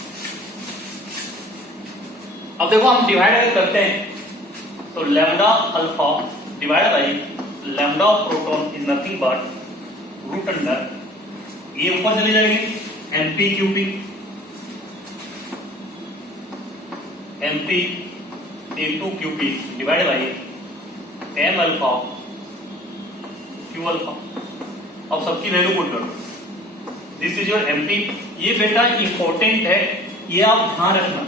अब देखो हम डिवाइड अगर करते हैं तो lambda alpha divide by lambda of proton is nothing but root under, ये ऊपर चली जाएगी MP QP, MP into QP divide by M alpha Q alpha. अब सबकी वैल्यू पुट करो, दिस इज योर एमपी। ये बेटा इंपॉर्टेंट है, ये आप ध्यान रखना,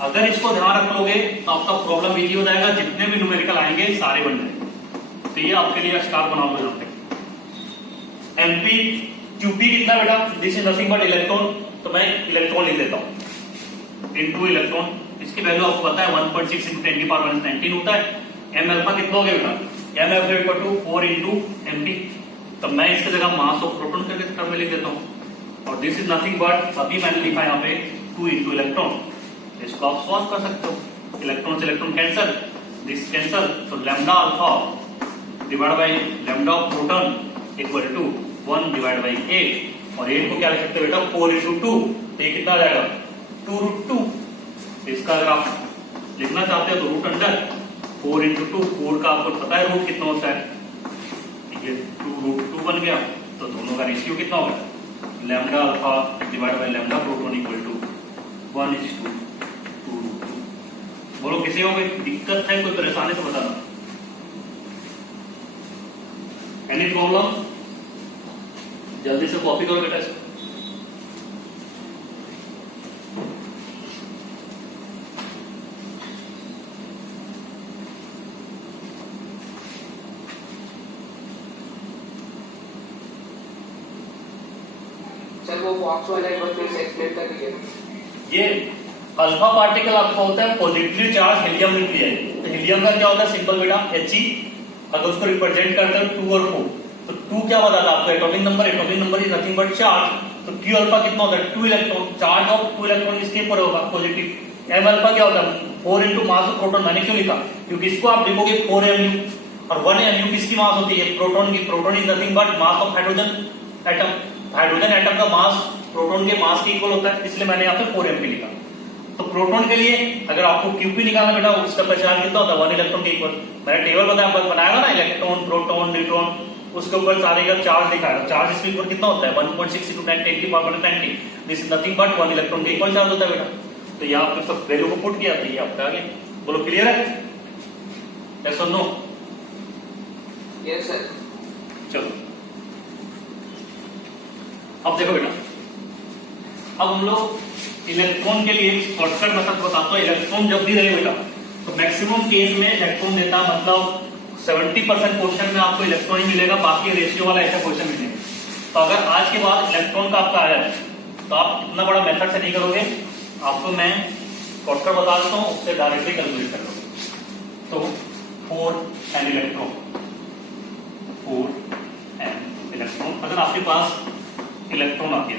अगर इसको ध्यान रख लोगे तो आपका प्रॉब्लम इजी हो जाएगा, जितने भी न्यूमेरिकल आएंगे सारे बन जाएंगे। तो ये आपके लिए स्टार बना हुआ जाते हैं। एमपी क्यूपी कितना बेटा, this is nothing but electron, तो मैं इलेक्ट्रॉन लिख देता हूं इनटू इलेक्ट्रॉन। इसकी वैल्यू आपको पता है 1.6 × 10⁻19 होता है। एम अल्फा कितना हो गया बेटा, M alpha equal to 4 × MP, तो मैं इसकी जगह मास ऑफ प्रोटॉन करके टर्म में लिख देता हूं, और दिस इज नथिंग बट अभी मैंने लिखा यहाँ पे 2 × इलेक्ट्रॉन। इसको आप सॉल्व कर सकते हो, इलेक्ट्रॉन से इलेक्ट्रॉन कैंसल, दिस कैंसल, तो lambda alpha divide by lambda of proton equal to 1 divide by 8, और 8 को क्या लिख सकते हो बेटा 4 × 2, तो ये कितना आ जाएगा 2√2। इसका अगर आप लिखना चाहते हो तो रूट अंडर 4 × 2, 4 का आपको पता है रूट कितना होता है, ये 2√2 बन गया, तो दोनों का रेशियो कितना होगा, lambda alpha divide by lambda proton equal to 1:2। बोलो किसी को कोई दिक्कत है, कोई परेशानी तो बताना। एनी प्रॉब्लम, जल्दी से कॉपी करो बेटा इसको। सर वो बॉक्स वाला एक बार फिर से एक्सप्लेन कर दीजिए। ये अल्फा पार्टिकल आपका होता है पॉजिटिवली चार्ज हीलियम न्यूक्लियाई। तो हीलियम का क्या होता है सिंपल बेटा He, अगर उसको रिप्रेजेंट करते हैं 2 और 4, तो 2 क्या बताता है आपको atomic number is nothing but charge, तो Q अल्फा कितना होता है 2 इलेक्ट्रॉन, चार्ज ऑफ 2 इलेक्ट्रॉन इसके ऊपर होगा पॉजिटिव। M अल्फा क्या होता है 4 × मास ऑफ प्रोटॉन, मैंने क्यों लिखा, क्योंकि इसको आप लिखोगे 4mu, और 1mu किसकी मास होती है प्रोटॉन की, proton is nothing but mass of hydrogen atom, hydrogen atom का मास प्रोटॉन के मास के इक्वल होता है, इसलिए मैंने यहाँ पे 4mp लिखा। तो प्रोटॉन के लिए अगर आपको QP निकालना बेटा, उसका पहचान कितना होता है 1 इलेक्ट्रॉन के इक्वल, मैंने टेबल बनाया ना, इलेक्ट्रॉन प्रोटॉन न्यूट्रॉन, उसके ऊपर सारे का चार्ज दिखाया, चार्ज इसके ऊपर कितना होता है 1.6 × 10⁻90, this is nothing but 1 electron के इक्वल चार्ज होता है बेटा। तो यहाँ पे सब वैल्यू को पुट किया, तो ये आपका आगे बोलो क्लियर है, यस और नो? Yes sir. चलो अब देखो बेटा, अब हम लोग इलेक्ट्रॉन के लिए शॉर्टकट मेथड बताता हूं। इलेक्ट्रॉन जब भी रहे बेटा, तो मैक्सिमम केस में इलेक्ट्रॉन देता, मतलब 70% क्वेश्चन में आपको इलेक्ट्रॉन ही मिलेगा, बाकी रेशियो वाला ऐसा क्वेश्चन मिलेगा। तो अगर आज के बाद इलेक्ट्रॉन का आपका आया है, तो आप इतना बड़ा मेथड से नहीं करोगे, आपको मैं शॉर्टकट बता देता हूँ, उससे डायरेक्टली कैलकुलेट कर लोगे। तो 4n इलेक्ट्रॉन, 4n इलेक्ट्रॉन, अगर आपके पास इलेक्ट्रॉन आती है,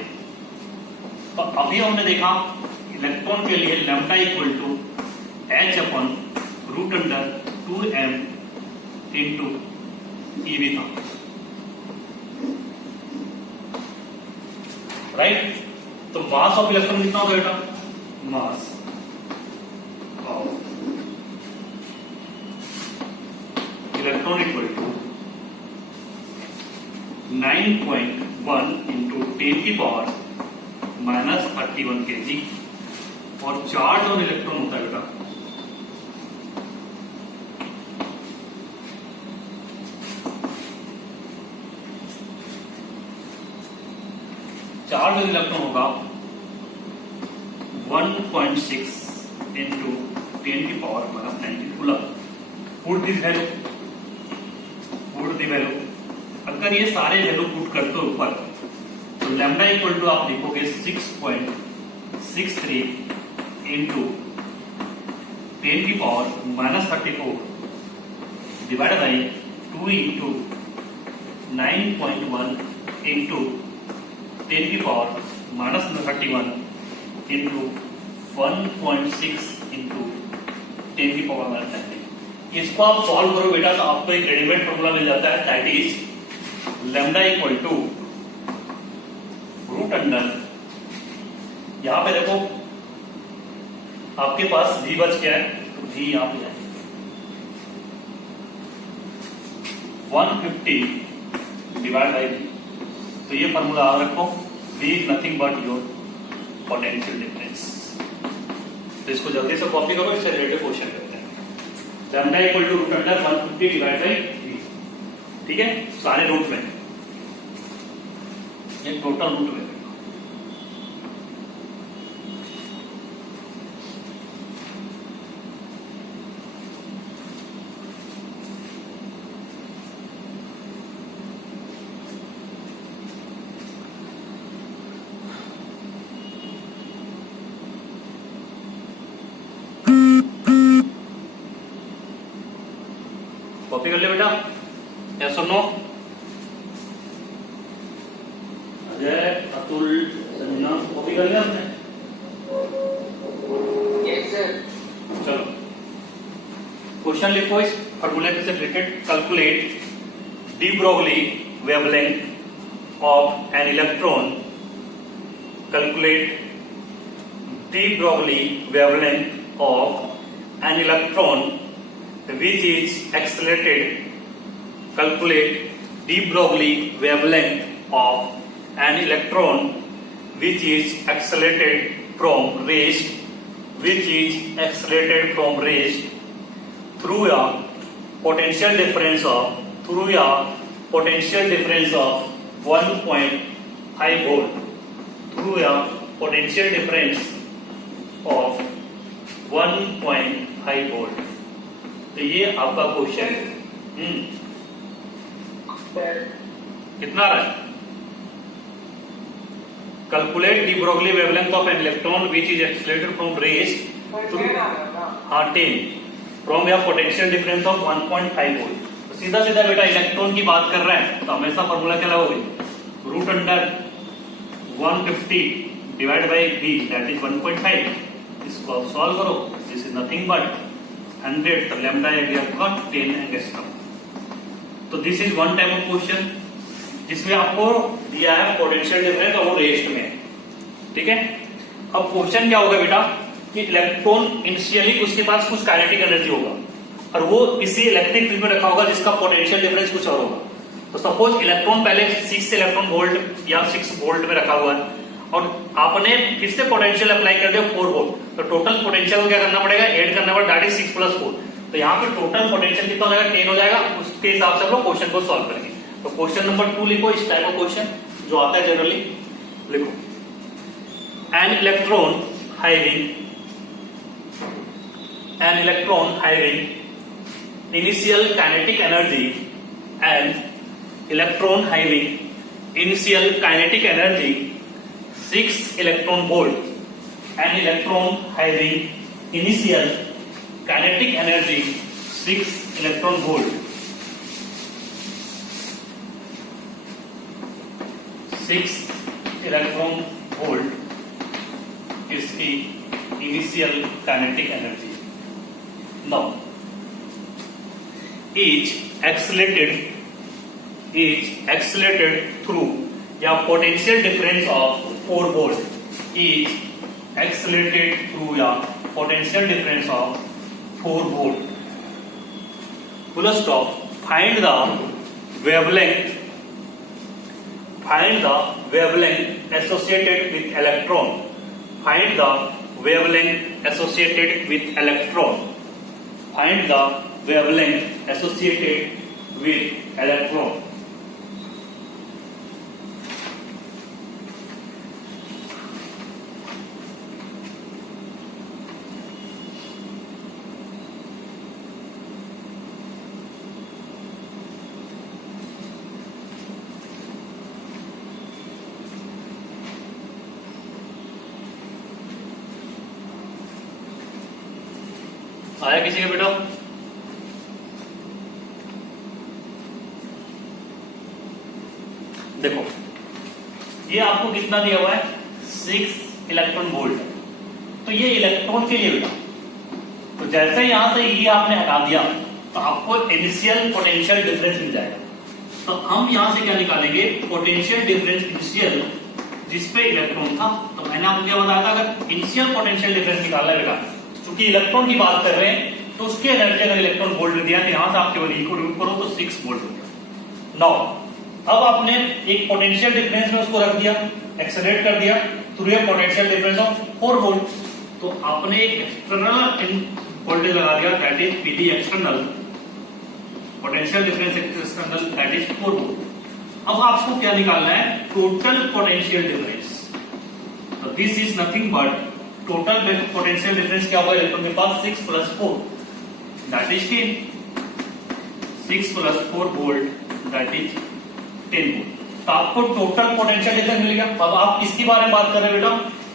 तो अभी हमने देखा इलेक्ट्रॉन के लिए lambda equal to h/√2m into EV था, राइट। तो मास ऑफ इलेक्ट्रॉन कितना होगा बेटा, mass of electron equal to 9.1 × 10⁻31 kg, और चार्ज ऑन इलेक्ट्रॉन होता है बेटा चार्ज ऑन इलेक्ट्रॉन होगा 1.6 × 10⁻90 कूलम। पुट दिस वैल्यू, अगर ये सारे वैल्यू पुट करते हो ऊपर, तो लैम्डा इक्वल टू आप लिखोगे 6.63 × 10 की power -34 divide by 2 into 9.1 into 10 की पावर -31 इंटू 1.6 इंटू 10 की पावर -30। इसको आप सॉल्व करो बेटा तो आपको एक रेडीमेड फॉर्मूला मिल जाता है, that is lambda equal to root under, यहां पे देखो आपके पास v बच गया है तो v यहां पे जाए 150 डिवाइड बाई v, तो ये फॉर्मूला याद रखो, v is nothing but your potential difference. तो इसको जल्दी से कॉपी करो, इससे रिलेटेड क्वेश्चन करते हैं। Lambda equal to root under 150 divide by v, ठीक है, सारे रूट में, ये टोटल रूट में। कॉपी कर ले बेटा, यस और नो? अजय, अतुल, संजना, कॉपी कर लिया आपने? Yes sir. चलो क्वेश्चन लिखो इस फॉर्मूले से related. Calculate de Broglie wavelength of an electron, calculate de Broglie wavelength of an electron which is accelerated, calculate de Broglie wavelength of an electron which is accelerated from rest, which is accelerated from rest through a potential difference of 1.5 volt, through a potential difference of 1.5 volt। तो ये आपका question कितना रहा है? Calculate de Broglie wavelength of an electron which is accelerated from rest to 10 from या potential difference of 1.5 volt. तो सीधा सीधा बेटा इलेक्ट्रॉन की बात कर रहा है तो हमेशा फॉर्मूला क्या लगोगे, root under 150 divide by v that is 1.5। इसको आप सॉल्व करो, दिस इज नथिंग बट 100, तो लैम्डा आ गया आपका 10 एंगस्ट्रॉम। तो this is one type of question जिसमें आपको दिया है पोटेंशियल डिफरेंस और वो रेस्ट में, ठीक है। अब क्वेश्चन क्या होगा बेटा कि इलेक्ट्रॉन इनिशियली उसके पास कुछ काइनेटिक एनर्जी होगा और वो किसी इलेक्ट्रिक फील्ड में रखा होगा जिसका पोटेंशियल डिफरेंस कुछ और होगा। तो सपोज इलेक्ट्रॉन पहले 6 इलेक्ट्रॉन वोल्ट या 6 वोल्ट में रखा हुआ है और आपने फिर से पोटेंशियल अप्लाई कर दिया 4 वोल्ट, तो टोटल पोटेंशियल को क्या करना पड़ेगा, ऐड करना पड़ेगा, दैट इज 6 + 4। तो यहाँ पे टोटल पोटेंशियल कितना हो जाएगा, 10 हो जाएगा। उसके हिसाब से हम लोग क्वेश्चन को सॉल्व करेंगे। तो क्वेश्चन नंबर 2 लिखो, इस टाइप ऑफ क्वेश्चन जो आता है जनरली लिखो। An electron having initial kinetic energy, an electron having initial kinetic energy 6 electron volt, an electron having initial kinetic energy 6 electron volt, 6 electron volt इसकी initial kinetic energy। Now is accelerated through या potential difference of 4 volt is accelerated through a potential difference of 4 volt। Full stop। Find the wavelength associated with electron। Find the wavelength associated with electron। Find the wavelength associated with electron। आया किसी का बेटा? देखो ये आपको कितना दिया हुआ है, 6 इलेक्ट्रॉन वोल्ट। तो ये इलेक्ट्रॉन के लिए बेटा, तो जैसे यहां से ये आपने हटा दिया तो आपको इनिशियल पोटेंशियल डिफरेंस मिल जाएगा। तो हम यहां से क्या निकालेंगे, पोटेंशियल डिफरेंस इनिशियल जिसपे इलेक्ट्रॉन था। तो मैंने आपको क्या बताया था, अगर इनिशियल पोटेंशियल डिफरेंस निकालना है बेटा, क्योंकि इलेक्ट्रॉन की बात कर रहे हैं तो उसकी एनर्जी अगर इलेक्ट्रॉन वोल्ट दिया तो यहां से आप केवल इक्वल करो तो 6 वोल्ट हो गया। नाउ अब आपने एक पोटेंशियल डिफरेंस में उसको रख दिया, एक्सेलरेट कर दिया through a potential difference of 4 volt. तो आपने एक एक्सटर्नल वोल्टेज लगा दिया, that is PD external, potential difference external that is 4 volt. अब आपको क्या निकालना है, टोटल पोटेंशियल डिफरेंस। तो this is nothing but total potential difference क्या होगा इलेक्ट्रॉन के पास, 6 + 4 that is 10, 6 + 4 volt that is 10 volt. तो आपको टोटल पोटेंशियल डिफरेंस मिल गया। अब आप किसके बारे में बात कर रहे हैं बेटा,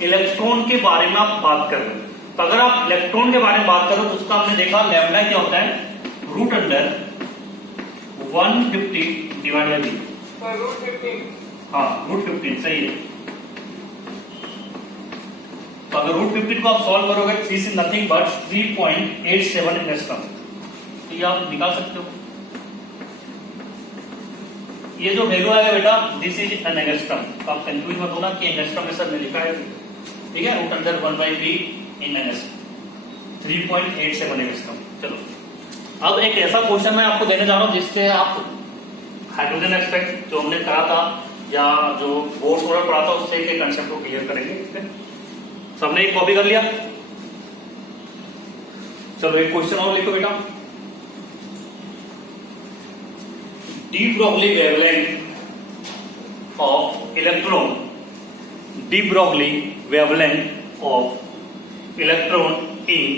इलेक्ट्रॉन के बारे में आप बात कर रहे हैं। तो अगर आप इलेक्ट्रॉन के बारे में बात करो तो उसका हमने देखा लैम्डा क्या होता है, √150 डिवाइडेड बाय √15। हाँ √15 सही है। तो अगर √15 को आप सॉल्व करोगे, this is nothing but 3.87 angstrom. तो ये आप निकाल सकते हो। ये जो वैल्यू आएगा बेटा, दिस इज एन एंगस्ट्रॉम। तो आप कंफ्यूज मत होना कि एंगस्ट्रॉम में सर ने लिखा है, ठीक है, √1/3 इन एंगस्ट्रॉम, 3.87 एंगस्ट्रॉम। चलो अब एक ऐसा क्वेश्चन मैं आपको देने जा रहा हूं जिससे आप हाइड्रोजन एस्पेक्ट जो हमने करा था या जो बोर्ड सोलर पढ़ा था उससे के कंसेप्ट को क्लियर करेंगे। सबने एक कॉपी कर लिया? चलो एक क्वेश्चन और लिखो बेटा, D Broglie wavelength of electron, D Broglie wavelength of electron in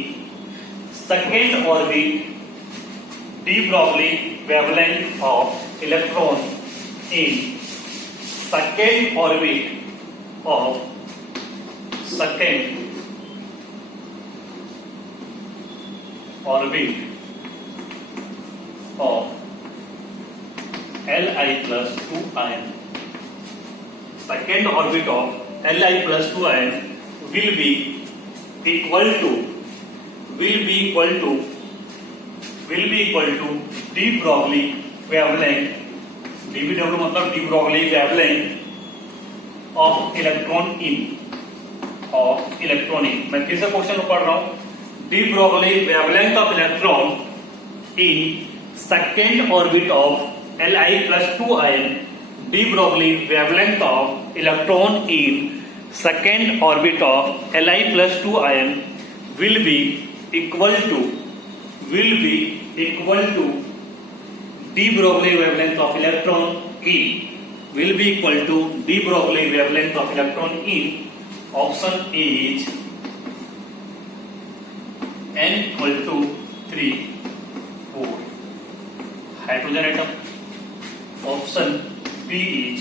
second orbit, D Broglie wavelength of electron in second orbit of second orbit of Li+2 ion. Second orbit of Li+2 ion will be equal to de Broglie wavelength, dBW मतलब de Broglie wavelength of electron in। मैं किस question को पढ़ रहा हूं, de Broglie wavelength of electron in second orbit of Li+2 ion, de Broglie wavelength of electron in second orbit of Li+2 ion will be equal to de Broglie wavelength of electron in, will be equal to de Broglie wavelength of electron in. Option A is n equal to 3 4 hydrogen atom. Option B is,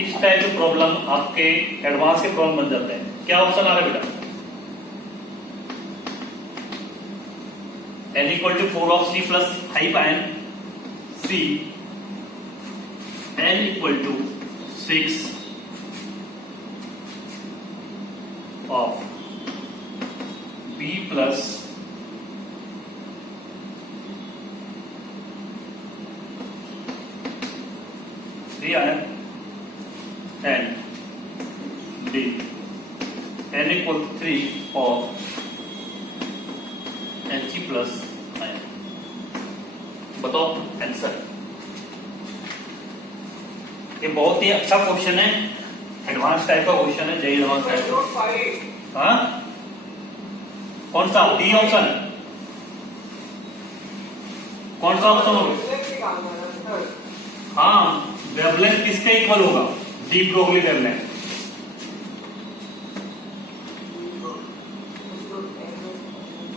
इस type के problem आपके advance के problem बन जाते हैं। क्या option आ रहा है बेटा, n equal to 4 of C plus 5 ion, C, n equal to 6 of B plus 3 ion and D, n equal to 3 of Nc plus ion। बताओ आंसर। ये बहुत ही अच्छा क्वेश्चन है, एडवांस टाइप का क्वेश्चन है, जेई एडवांस टाइप का। हाँ कौन सा, डी ऑप्शन, कौन सा ऑप्शन होगा? हाँ वेवलेंथ किसके इक्वल होगा, de Broglie wavelength.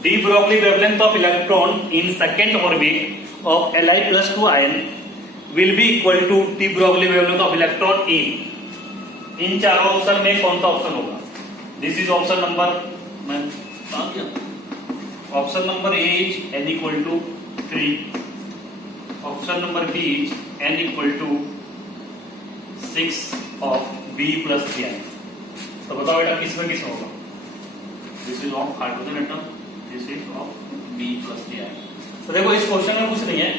De Broglie wavelength of electron in second orbit of Li+2 ion will be equal to de Broglie wavelength of electron इन चारों ऑप्शन में कौन सा ऑप्शन होगा? दिस इज ऑप्शन नंबर, मैं option number A is n equal to 3, option number B is n equal to 6 of b plus 3n। तो बताओ बेटा किसमें किस होगा? This is of hydrogen atom, this is of b plus 3n। तो देखो इस क्वेश्चन में कुछ नहीं है,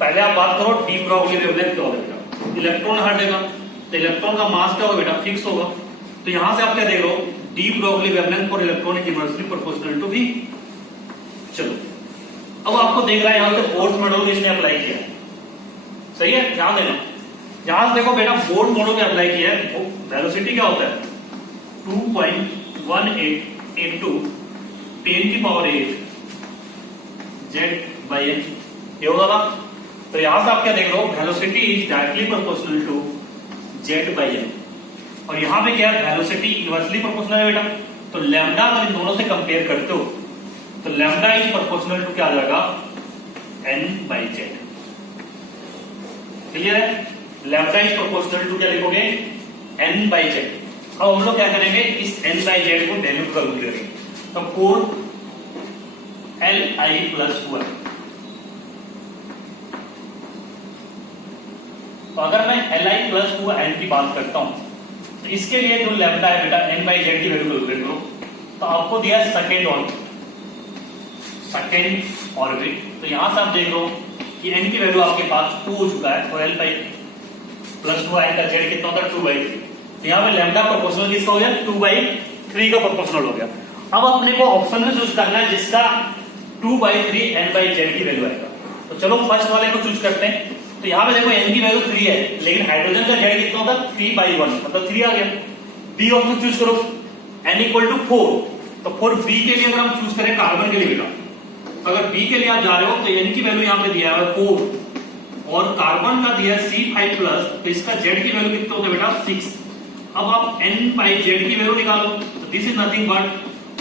पहले आप बात करो डी ब्रॉगली वेवलेंथ क्या होगा बेटा। इलेक्ट्रॉन हटेगा तो इलेक्ट्रॉन का मास क्या होगा बेटा? फिक्स होगा। तो यहां से आप क्या देख रहे हो? De Broglie wavelength for electron is inversely proportional to v। चलो अब आपको देख रहा है यहां से बोर्ड मॉडल इसने अप्लाई किया, सही है, ध्यान देना। यहां से देखो बेटा बोर्ड मॉडल में अप्लाई किया है, वेलोसिटी क्या होता है? 2.18 into 10⁸ z/n, ये होगा ना। तो यहां से आप क्या देख रहे हो? Velocity is directly proportional to z/n, और यहां पे क्या है? वेलोसिटी इनवर्सली प्रोपोर्शनल है बेटा। तो लैम्डा अगर इन दोनों से कंपेयर करते हो तो लैम्डा इज प्रोपोर्शनल टू क्या आ जाएगा? n/z। क्लियर है? लैम्डा इज प्रोपोर्शनल टू क्या लिखोगे? n/z। अब हम लोग क्या करेंगे? इस n/z को वैल्यू कैलकुलेट करेंगे। तो 4li + 2l। तो अगर मैं li + 2n की बात करता हूं तो इसके लिए जो लैम्डा है बेटा n/z की वैल्यू कैलकुलेट करो। तो आपको दिया है सेकेंड ऑर्बिट। तो यहां से आप देख लो कि n की वैल्यू आपके पास 2 हो चुका है, और l + 2n का z कितना होता है? 2/3। तो यहां पे लैम्डा प्रोपोर्शनल किसका हो गया? 2/3 का प्रोपोर्शनल हो गया। अब अपने को ऑप्शन में चूज करना है जिसका 2/3 n/z की वैल्यू आएगा। तो चलो फर्स्ट वाले को चूज करते हैं। तो यहां पे देखो n की वैल्यू 3 है, लेकिन हाइड्रोजन का z कितना होता है? 3/1, मतलब 3 आ गया। b ऑप्शन चूज करो, n इक्वल टू 4। तो 4b के लिए अगर हम चूज करें कार्बन के लिए बेटा, अगर b के लिए आप जा रहे हो तो n की वैल्यू यहां पे दिया है 4, और कार्बन का दिया है C5+, तो इसका z की वैल्यू कितना होता है बेटा? 6। अब आप n/z की वैल्यू निकालो, तो दिस इज नथिंग बट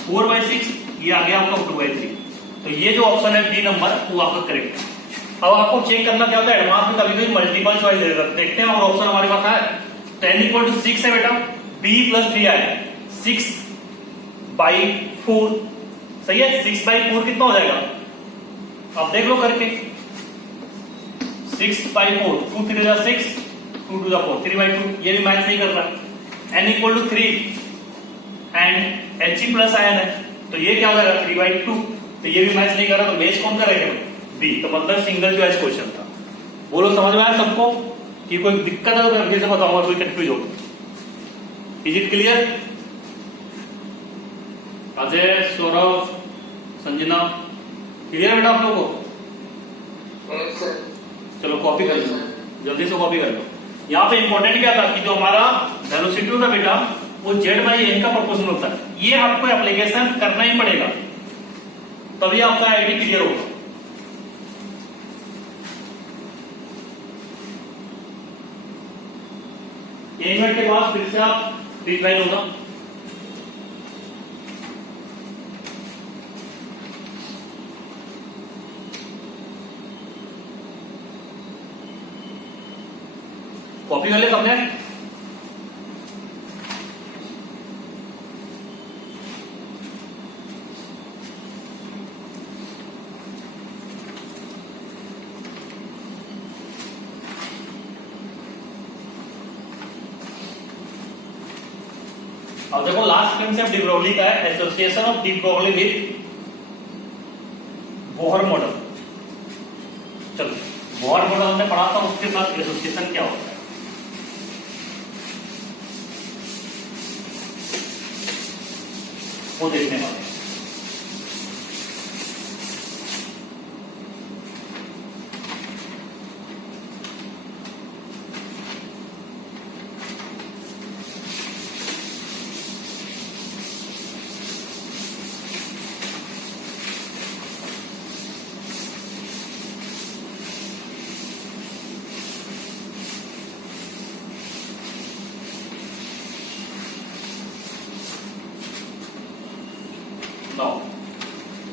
4/6, ये आ गया आपका 2/3। तो ये जो ऑप्शन है बी नंबर वो आपका करेक्ट है। अब आपको चेक करना क्या होता है, एडवांस में कभी कभी मल्टीपल चॉइस दे देखते हैं, और ऑप्शन हमारे पास है। तो n इक्वल टू 6 है बेटा, b + 3 आया 6/4, सही है। 6/4 कितना हो जाएगा? अब देख लो करके, 6/4, 2 3 6, 2 to the 4, 3/2, ये भी मैच नहीं कर रहा। n equal to 3 and He plus ion है, तो ये क्या हो जाएगा? 3/2, तो ये भी मैच नहीं कर रहा। तो मैच कौन करेगा? बी। तो मतलब सिंगल चॉइस क्वेश्चन था। बोलो समझ में आया सबको? कि कोई दिक्कत है तो मैं फिर से बताऊंगा, कोई कंफ्यूज हो। Is it clear? Ajay, Saurabh, Sanjana, clear बेटा आप लोगों को? चलो कॉपी कर लो, जल्दी से कॉपी कर लो। यहाँ पे इंपॉर्टेंट क्या था कि जो हमारा वेलोसिटी होता है बेटा वो z/n का प्रोपोर्शनल होता है। ये आपको एप्लीकेशन करना ही पड़ेगा, तभी आपका आईडी क्लियर होगा। एक मिनट के बाद फिर से आप डिक्लाइन होगा। कॉपी कर ले सबने? अब देखो लास्ट कंसेप्ट डी ब्रोगली का है, association of de Broglie with Bohr model. चलो बोहर मॉडल हमने पढ़ा था, उसके साथ एसोसिएशन क्या होता है वो देखने वाले हैं।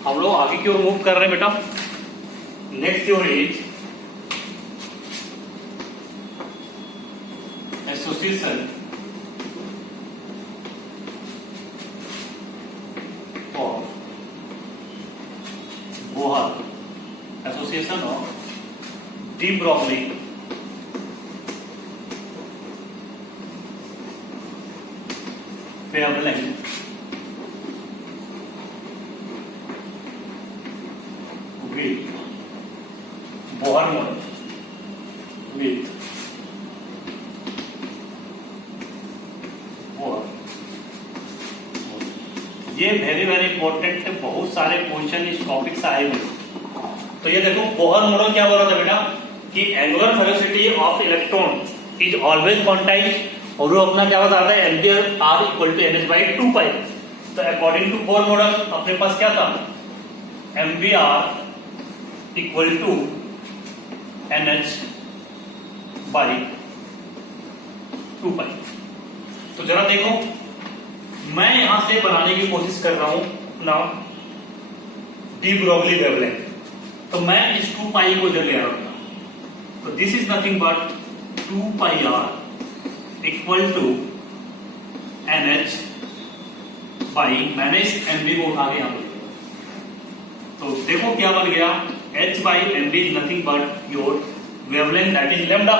हम लोग आगे की ओर मूव कर रहे हैं बेटा। Next theory is association of association of D Broglie wavelength with Bohr model with Bohr। ये वेरी इंपॉर्टेंट, बहुत सारे क्वेश्चन इस टॉपिक से आए हुए। तो ये देखो बोहर मॉडल क्या बोल रहा था बेटा कि angular velocity of electron is always quantize, और वो अपना क्या बता रहा है ampere R equal to N H by 2 pi. तो अकॉर्डिंग टू बोहर मॉडल अपने पास क्या था MV R equal to N H by 2 pi. तो जरा देखो मैं यहां से बनाने की कोशिश कर रहा हूं नाउ डी ब्रॉगली वेवलेंथ, तो मैं इस 2 पाई को इधर ले रहा हूं। तो this is nothing but 2 pi R equal to N H by, मैंने इस एमबी को उठा के यहां पर, तो देखो क्या बन गया h by M B is nothing but your wavelength that is lambda.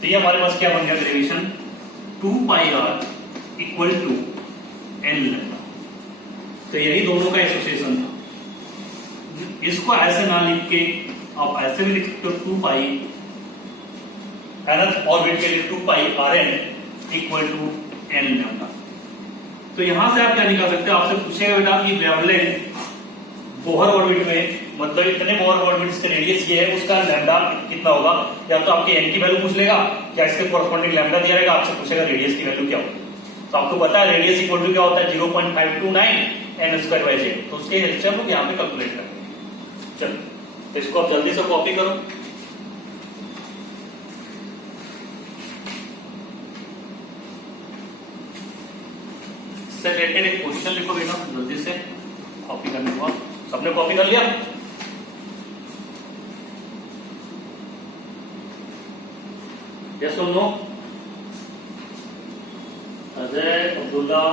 तो ये हमारे पास क्या बन गया derivation 2 pi R equal to N lambda. तो यही दोनों का एसोसिएशन था। इसको ऐसे ना लिख के आप ऐसे भी लिख सकते हो 2 पाई nth ऑर्बिट के लिए 2 pi are N equal to N lambda. तो यहां से आप क्या निकाल सकते हो, आपसे पूछेगा बेटा कि वेवलेंथ बोहर ऑर्बिट में, मतलब इतने बोहर ऑर्बिट्स का रेडियस ये है, उसका लैम्डा कितना होगा, या तो आपके एन की वैल्यू पूछ लेगा या इसके कोरस्पॉन्डिंग लैम्डा दिया रहेगा, आपसे पूछेगा रेडियस की वैल्यू क्या होगी। तो आपको पता है रेडियस इक्वल टू क्या होता है 0.529 एन स्क्वायर बाई जेड। तो उसके हिसाब से हम लोग यहाँ पे कैलकुलेट करेंगे। चलो तो इसको आप जल्दी से कॉपी करो। इससे रिलेटेड एक क्वेश्चन लिखो बेटा जल्दी से, कॉपी करने के बाद। सबने कॉपी कर लिया? यस और नो? अजय, अब्दुल्ला,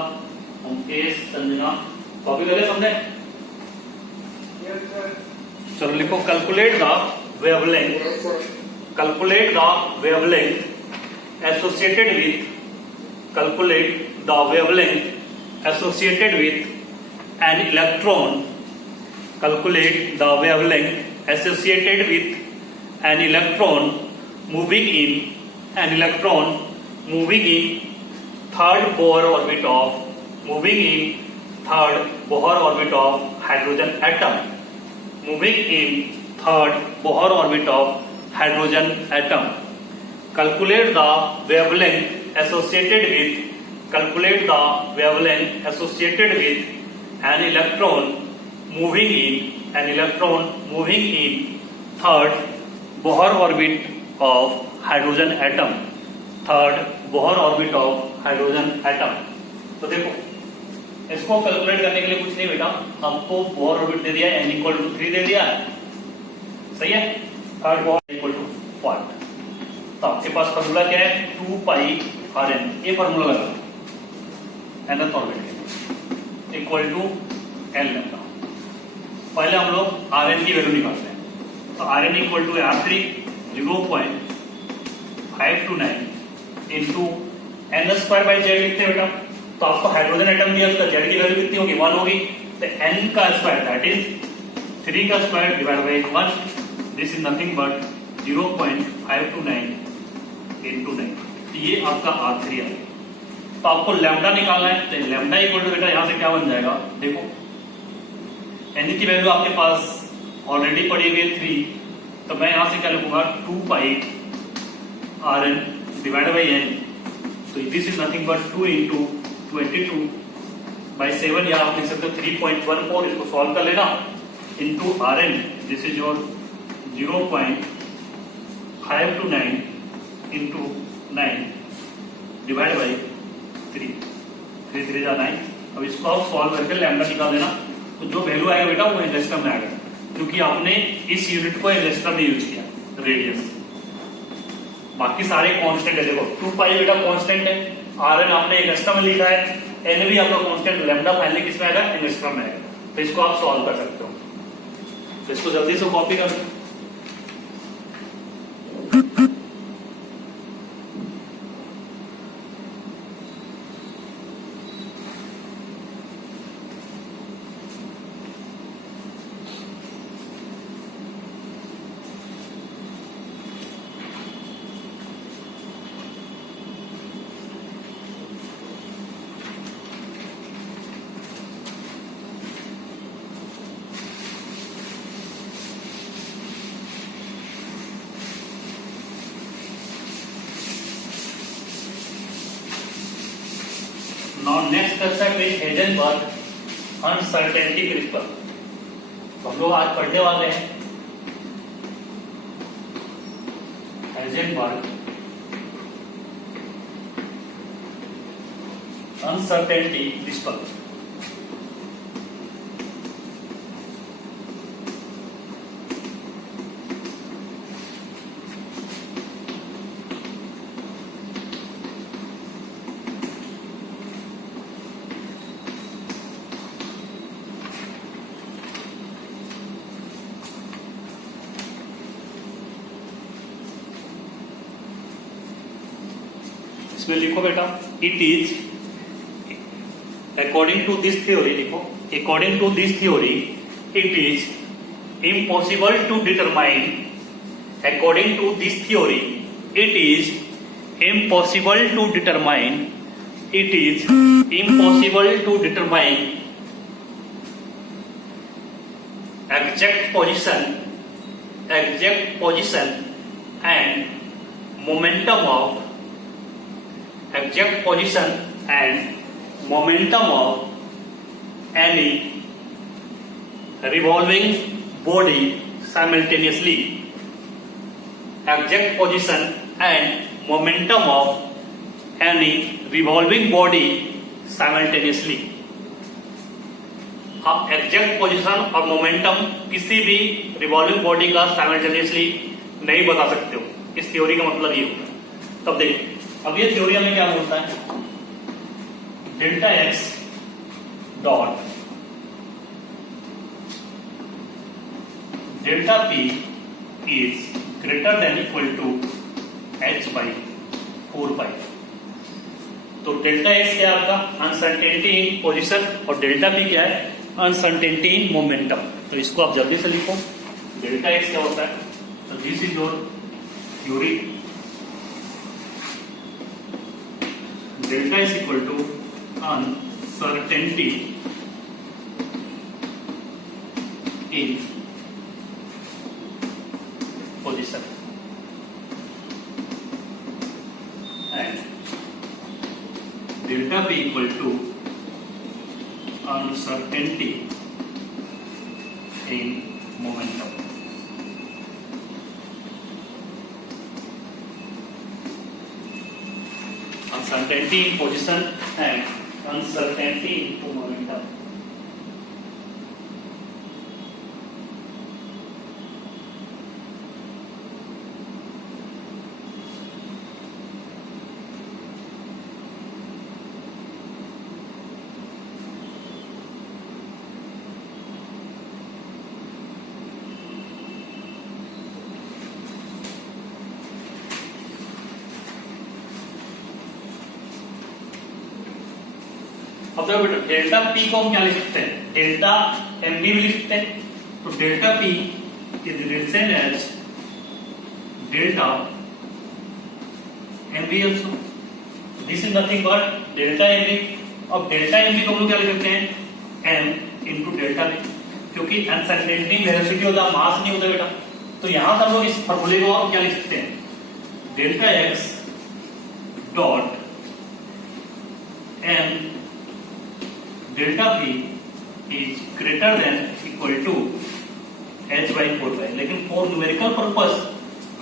अंकेश, संजना, कॉपी कर लिया सबने? Yes, sir. चलो लिखो calculate the wavelength, Yes, sir. Calculate the wavelength associated with, calculate the wavelength associated with an electron, calculate the wavelength associated with an electron moving in third Bohr orbit of hydrogen atom, moving in third Bohr orbit of hydrogen atom. Calculate the wavelength associated with an electron moving in third Bohr orbit of hydrogen atom, third Bohr orbit of hydrogen atom। तो देखो इसको calculate करने के लिए कुछ नहीं बेटा, हमको बोहर ऑर्बिट दे दिया है n इक्वल टू 3 दे दिया है, सही है, थर्ड बोहर इक्वल टू 4। तो आपके पास फॉर्मूला क्या है 2 पाई आर एन, ये फॉर्मूला लगा nth orbit equal to N lambda. पहले हम लोग आर एन की वैल्यू निकालते हैं। तो R N equal to R3 0.529 into N square by Z लिखते हैं बेटा। तो आपको हाइड्रोजन एटम दिया, उसका जेड की वैल्यू कितनी होगी 1 होगी। तो एन का स्क्वायर दैट इज 3 का square divide by 1, this is nothing but 0.529 into 9। तो ये आपका R3 है। तो आपको लैम्डा निकालना है। तो लैम्डा इक्वल टू बेटा यहां से क्या बन जाएगा, देखो एन की वैल्यू आपके पास ऑलरेडी पड़ी हुई है 3, तो मैं यहां से क्या लिखूंगा 2 pi are n divide by n. तो this is nothing but 2 into 22 by 7, या आप लिख सकते हो 3.14, इसको सॉल्व कर लेना, into R N, this is your 0.529 into 9 divide by 3, 3 3 जा 9। अब इसको आप सॉल्व करके लैम्डा निकाल देना। तो जो वैल्यू आएगा बेटा वो एंगस्ट्रम में आएगा, क्योंकि आपने इस यूनिट को एंगस्ट्रम में यूज किया रेडियस। बाकी सारे कांस्टेंट है, देखो 2 पाई बेटा कांस्टेंट है, आर एन आपने एंगस्ट्रम में लिखा है, एन भी आपका कांस्टेंट, लैम्डा फाइनली किसमें आएगा एंगस्ट्रम में आएगा। तो इसको आप सॉल्व कर सकते हो। तो इसको जल्दी से कॉपी कर now next concept is Heisenberg uncertainty principle. हम लोग आज पढ़ने वाले हैं हेजनबर्ग अनसर्टेनिटी प्रिंसिपल। इसमें लिखो बेटा, it is according to this theory, लिखो according to this theory it is impossible to determine, according to this theory it is impossible to determine, it is impossible to determine exact position and momentum of exact position and momentum of any revolving body simultaneously. Exact position and momentum of any revolving body simultaneously. आप exact position और momentum किसी भी revolving body का simultaneously नहीं बता सकते हो। इस थ्योरी का मतलब ये होता है। तब देखिए, अब ये थ्योरी हमें क्या बोलता है, delta X dot delta P is greater than equal to H by 4 pi. तो डेल्टा एक्स क्या है आपका, अनसर्टेनिटी इन पोजिशन, और डेल्टा पी क्या है, अनसर्टेनिटी इन मोमेंटम। तो इसको आप जल्दी से लिखो, डेल्टा एक्स क्या होता है, तो this is your theory, delta is equal to uncertainty in position and delta P equal to uncertainty in momentum. Uncertainty in position and uncertainty in momentum. अब देखो बेटा, डेल्टा पी को हम क्या लिख सकते हैं, डेल्टा एम बी भी लिख सकते हैं। तो delta P is written as delta M B also, this is nothing but delta M B. अब डेल्टा एम बी को हम लोग क्या लिख सकते हैं, एम इंटू डेल्टा बी, क्योंकि अनसर्टेनिटी वेलोसिटी होता है, मास नहीं होता बेटा। तो यहां से हम लोग इस फॉर्मूले को आप क्या लिख सकते हैं, delta X dot M delta P is greater than equal to H by 4 pi. लेकिन फॉर न्यूमेरिकल पर्पस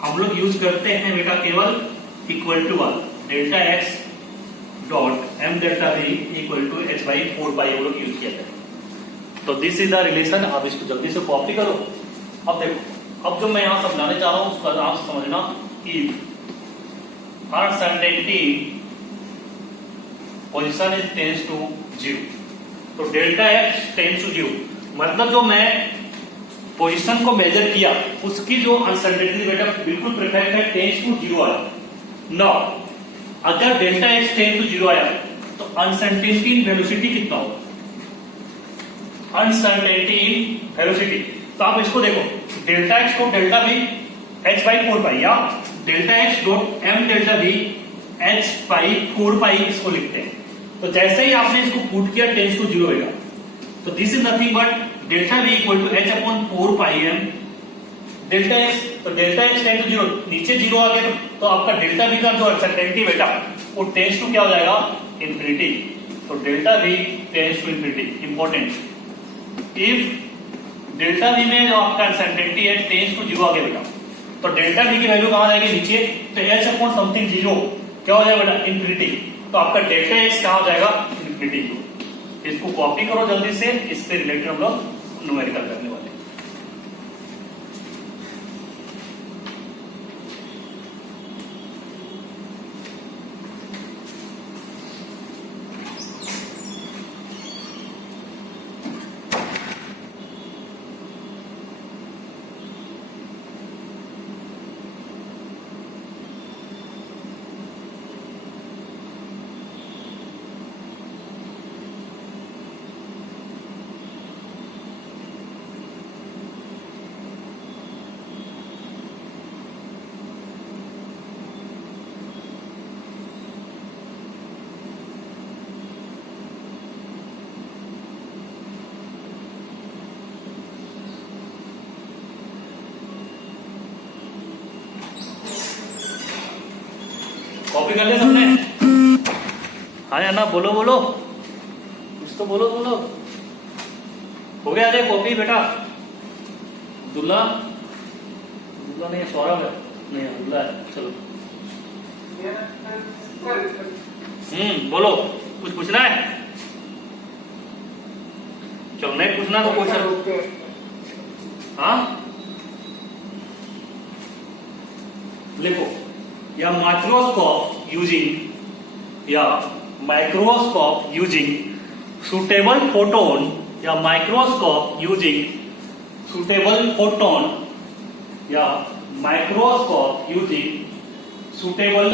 हम लोग यूज करते हैं बेटा केवल इक्वल टू वाला, delta X dot M delta P equal to H by 4 pi हम लोग यूज किया है। तो दिस इज द रिलेशन। आप इसको जल्दी से कॉपी करो। अब देखो, अब जो मैं यहां समझाने चाह रहा हूं उसका नाम समझना, if uncertainty position is tends to 0, तो डेल्टा एक्स टेंस टू 0, मतलब जो मैं पोजीशन को मेजर किया उसकी जो अनसर्टेनिटी बेटा बिल्कुल परफेक्ट है, टेंस टू 0 आया। नाउ अगर डेल्टा एक्स टेंस टू 0 आया तो अनसर्टेनिटी इन वेलोसिटी कितना होगा, अनसर्टेनिटी इन वेलोसिटी। तो आप इसको देखो, डेल्टा एक्स को delta B H by 4 pi, या delta X dot M delta B H by 4 pi इसको लिखते हैं। तो जैसे ही आपने इसको पुट किया टेंस टू 0 होगा, तो this is nothing but delta B equal to H upon 4 pi M delta X. तो डेल्टा एक्स टेंस टू 0, नीचे 0 आ गया तो आपका डेल्टा बी का जो अनसर्टेनिटी बेटा वो टेंस टू क्या हो जाएगा, इंफिनिटी। तो delta V tends to infinity, important. If delta V में जो आपका अनसर्टेनिटी है टेंड्स टू जीरो आगे बेटा, तो डेल्टा वी की वैल्यू कहां जाएगी नीचे, तो एच अपॉन समथिंग जीरो क्या हो जाएगा बेटा, इंफिनिटी। तो आपका डेल्टा एक्स कहां हो जाएगा, इंफिनिटी को। इसको कॉपी करो जल्दी से, इससे रिलेटेड हम लोग न्यूमेरिकल करने वाले। कॉपी कर ले सबने? हाँ या ना, बोलो बोलो, कुछ तो बोलो बोलो। हो गया अरे कॉपी बेटा? अब्दुल्ला, अब्दुल्ला नहीं, सौरभ है, नहीं अब्दुल्ला है, चलो। बोलो, कुछ पूछना है? चलो नहीं पूछना तो क्वेश्चन, हाँ लिखो, या माइक्रोस्कोप यूजिंग सुटेबल फोटोन, या माइक्रोस्कोप यूजिंग सुटेबल फोटोन, या माइक्रोस्कोप यूजिंग सुटेबल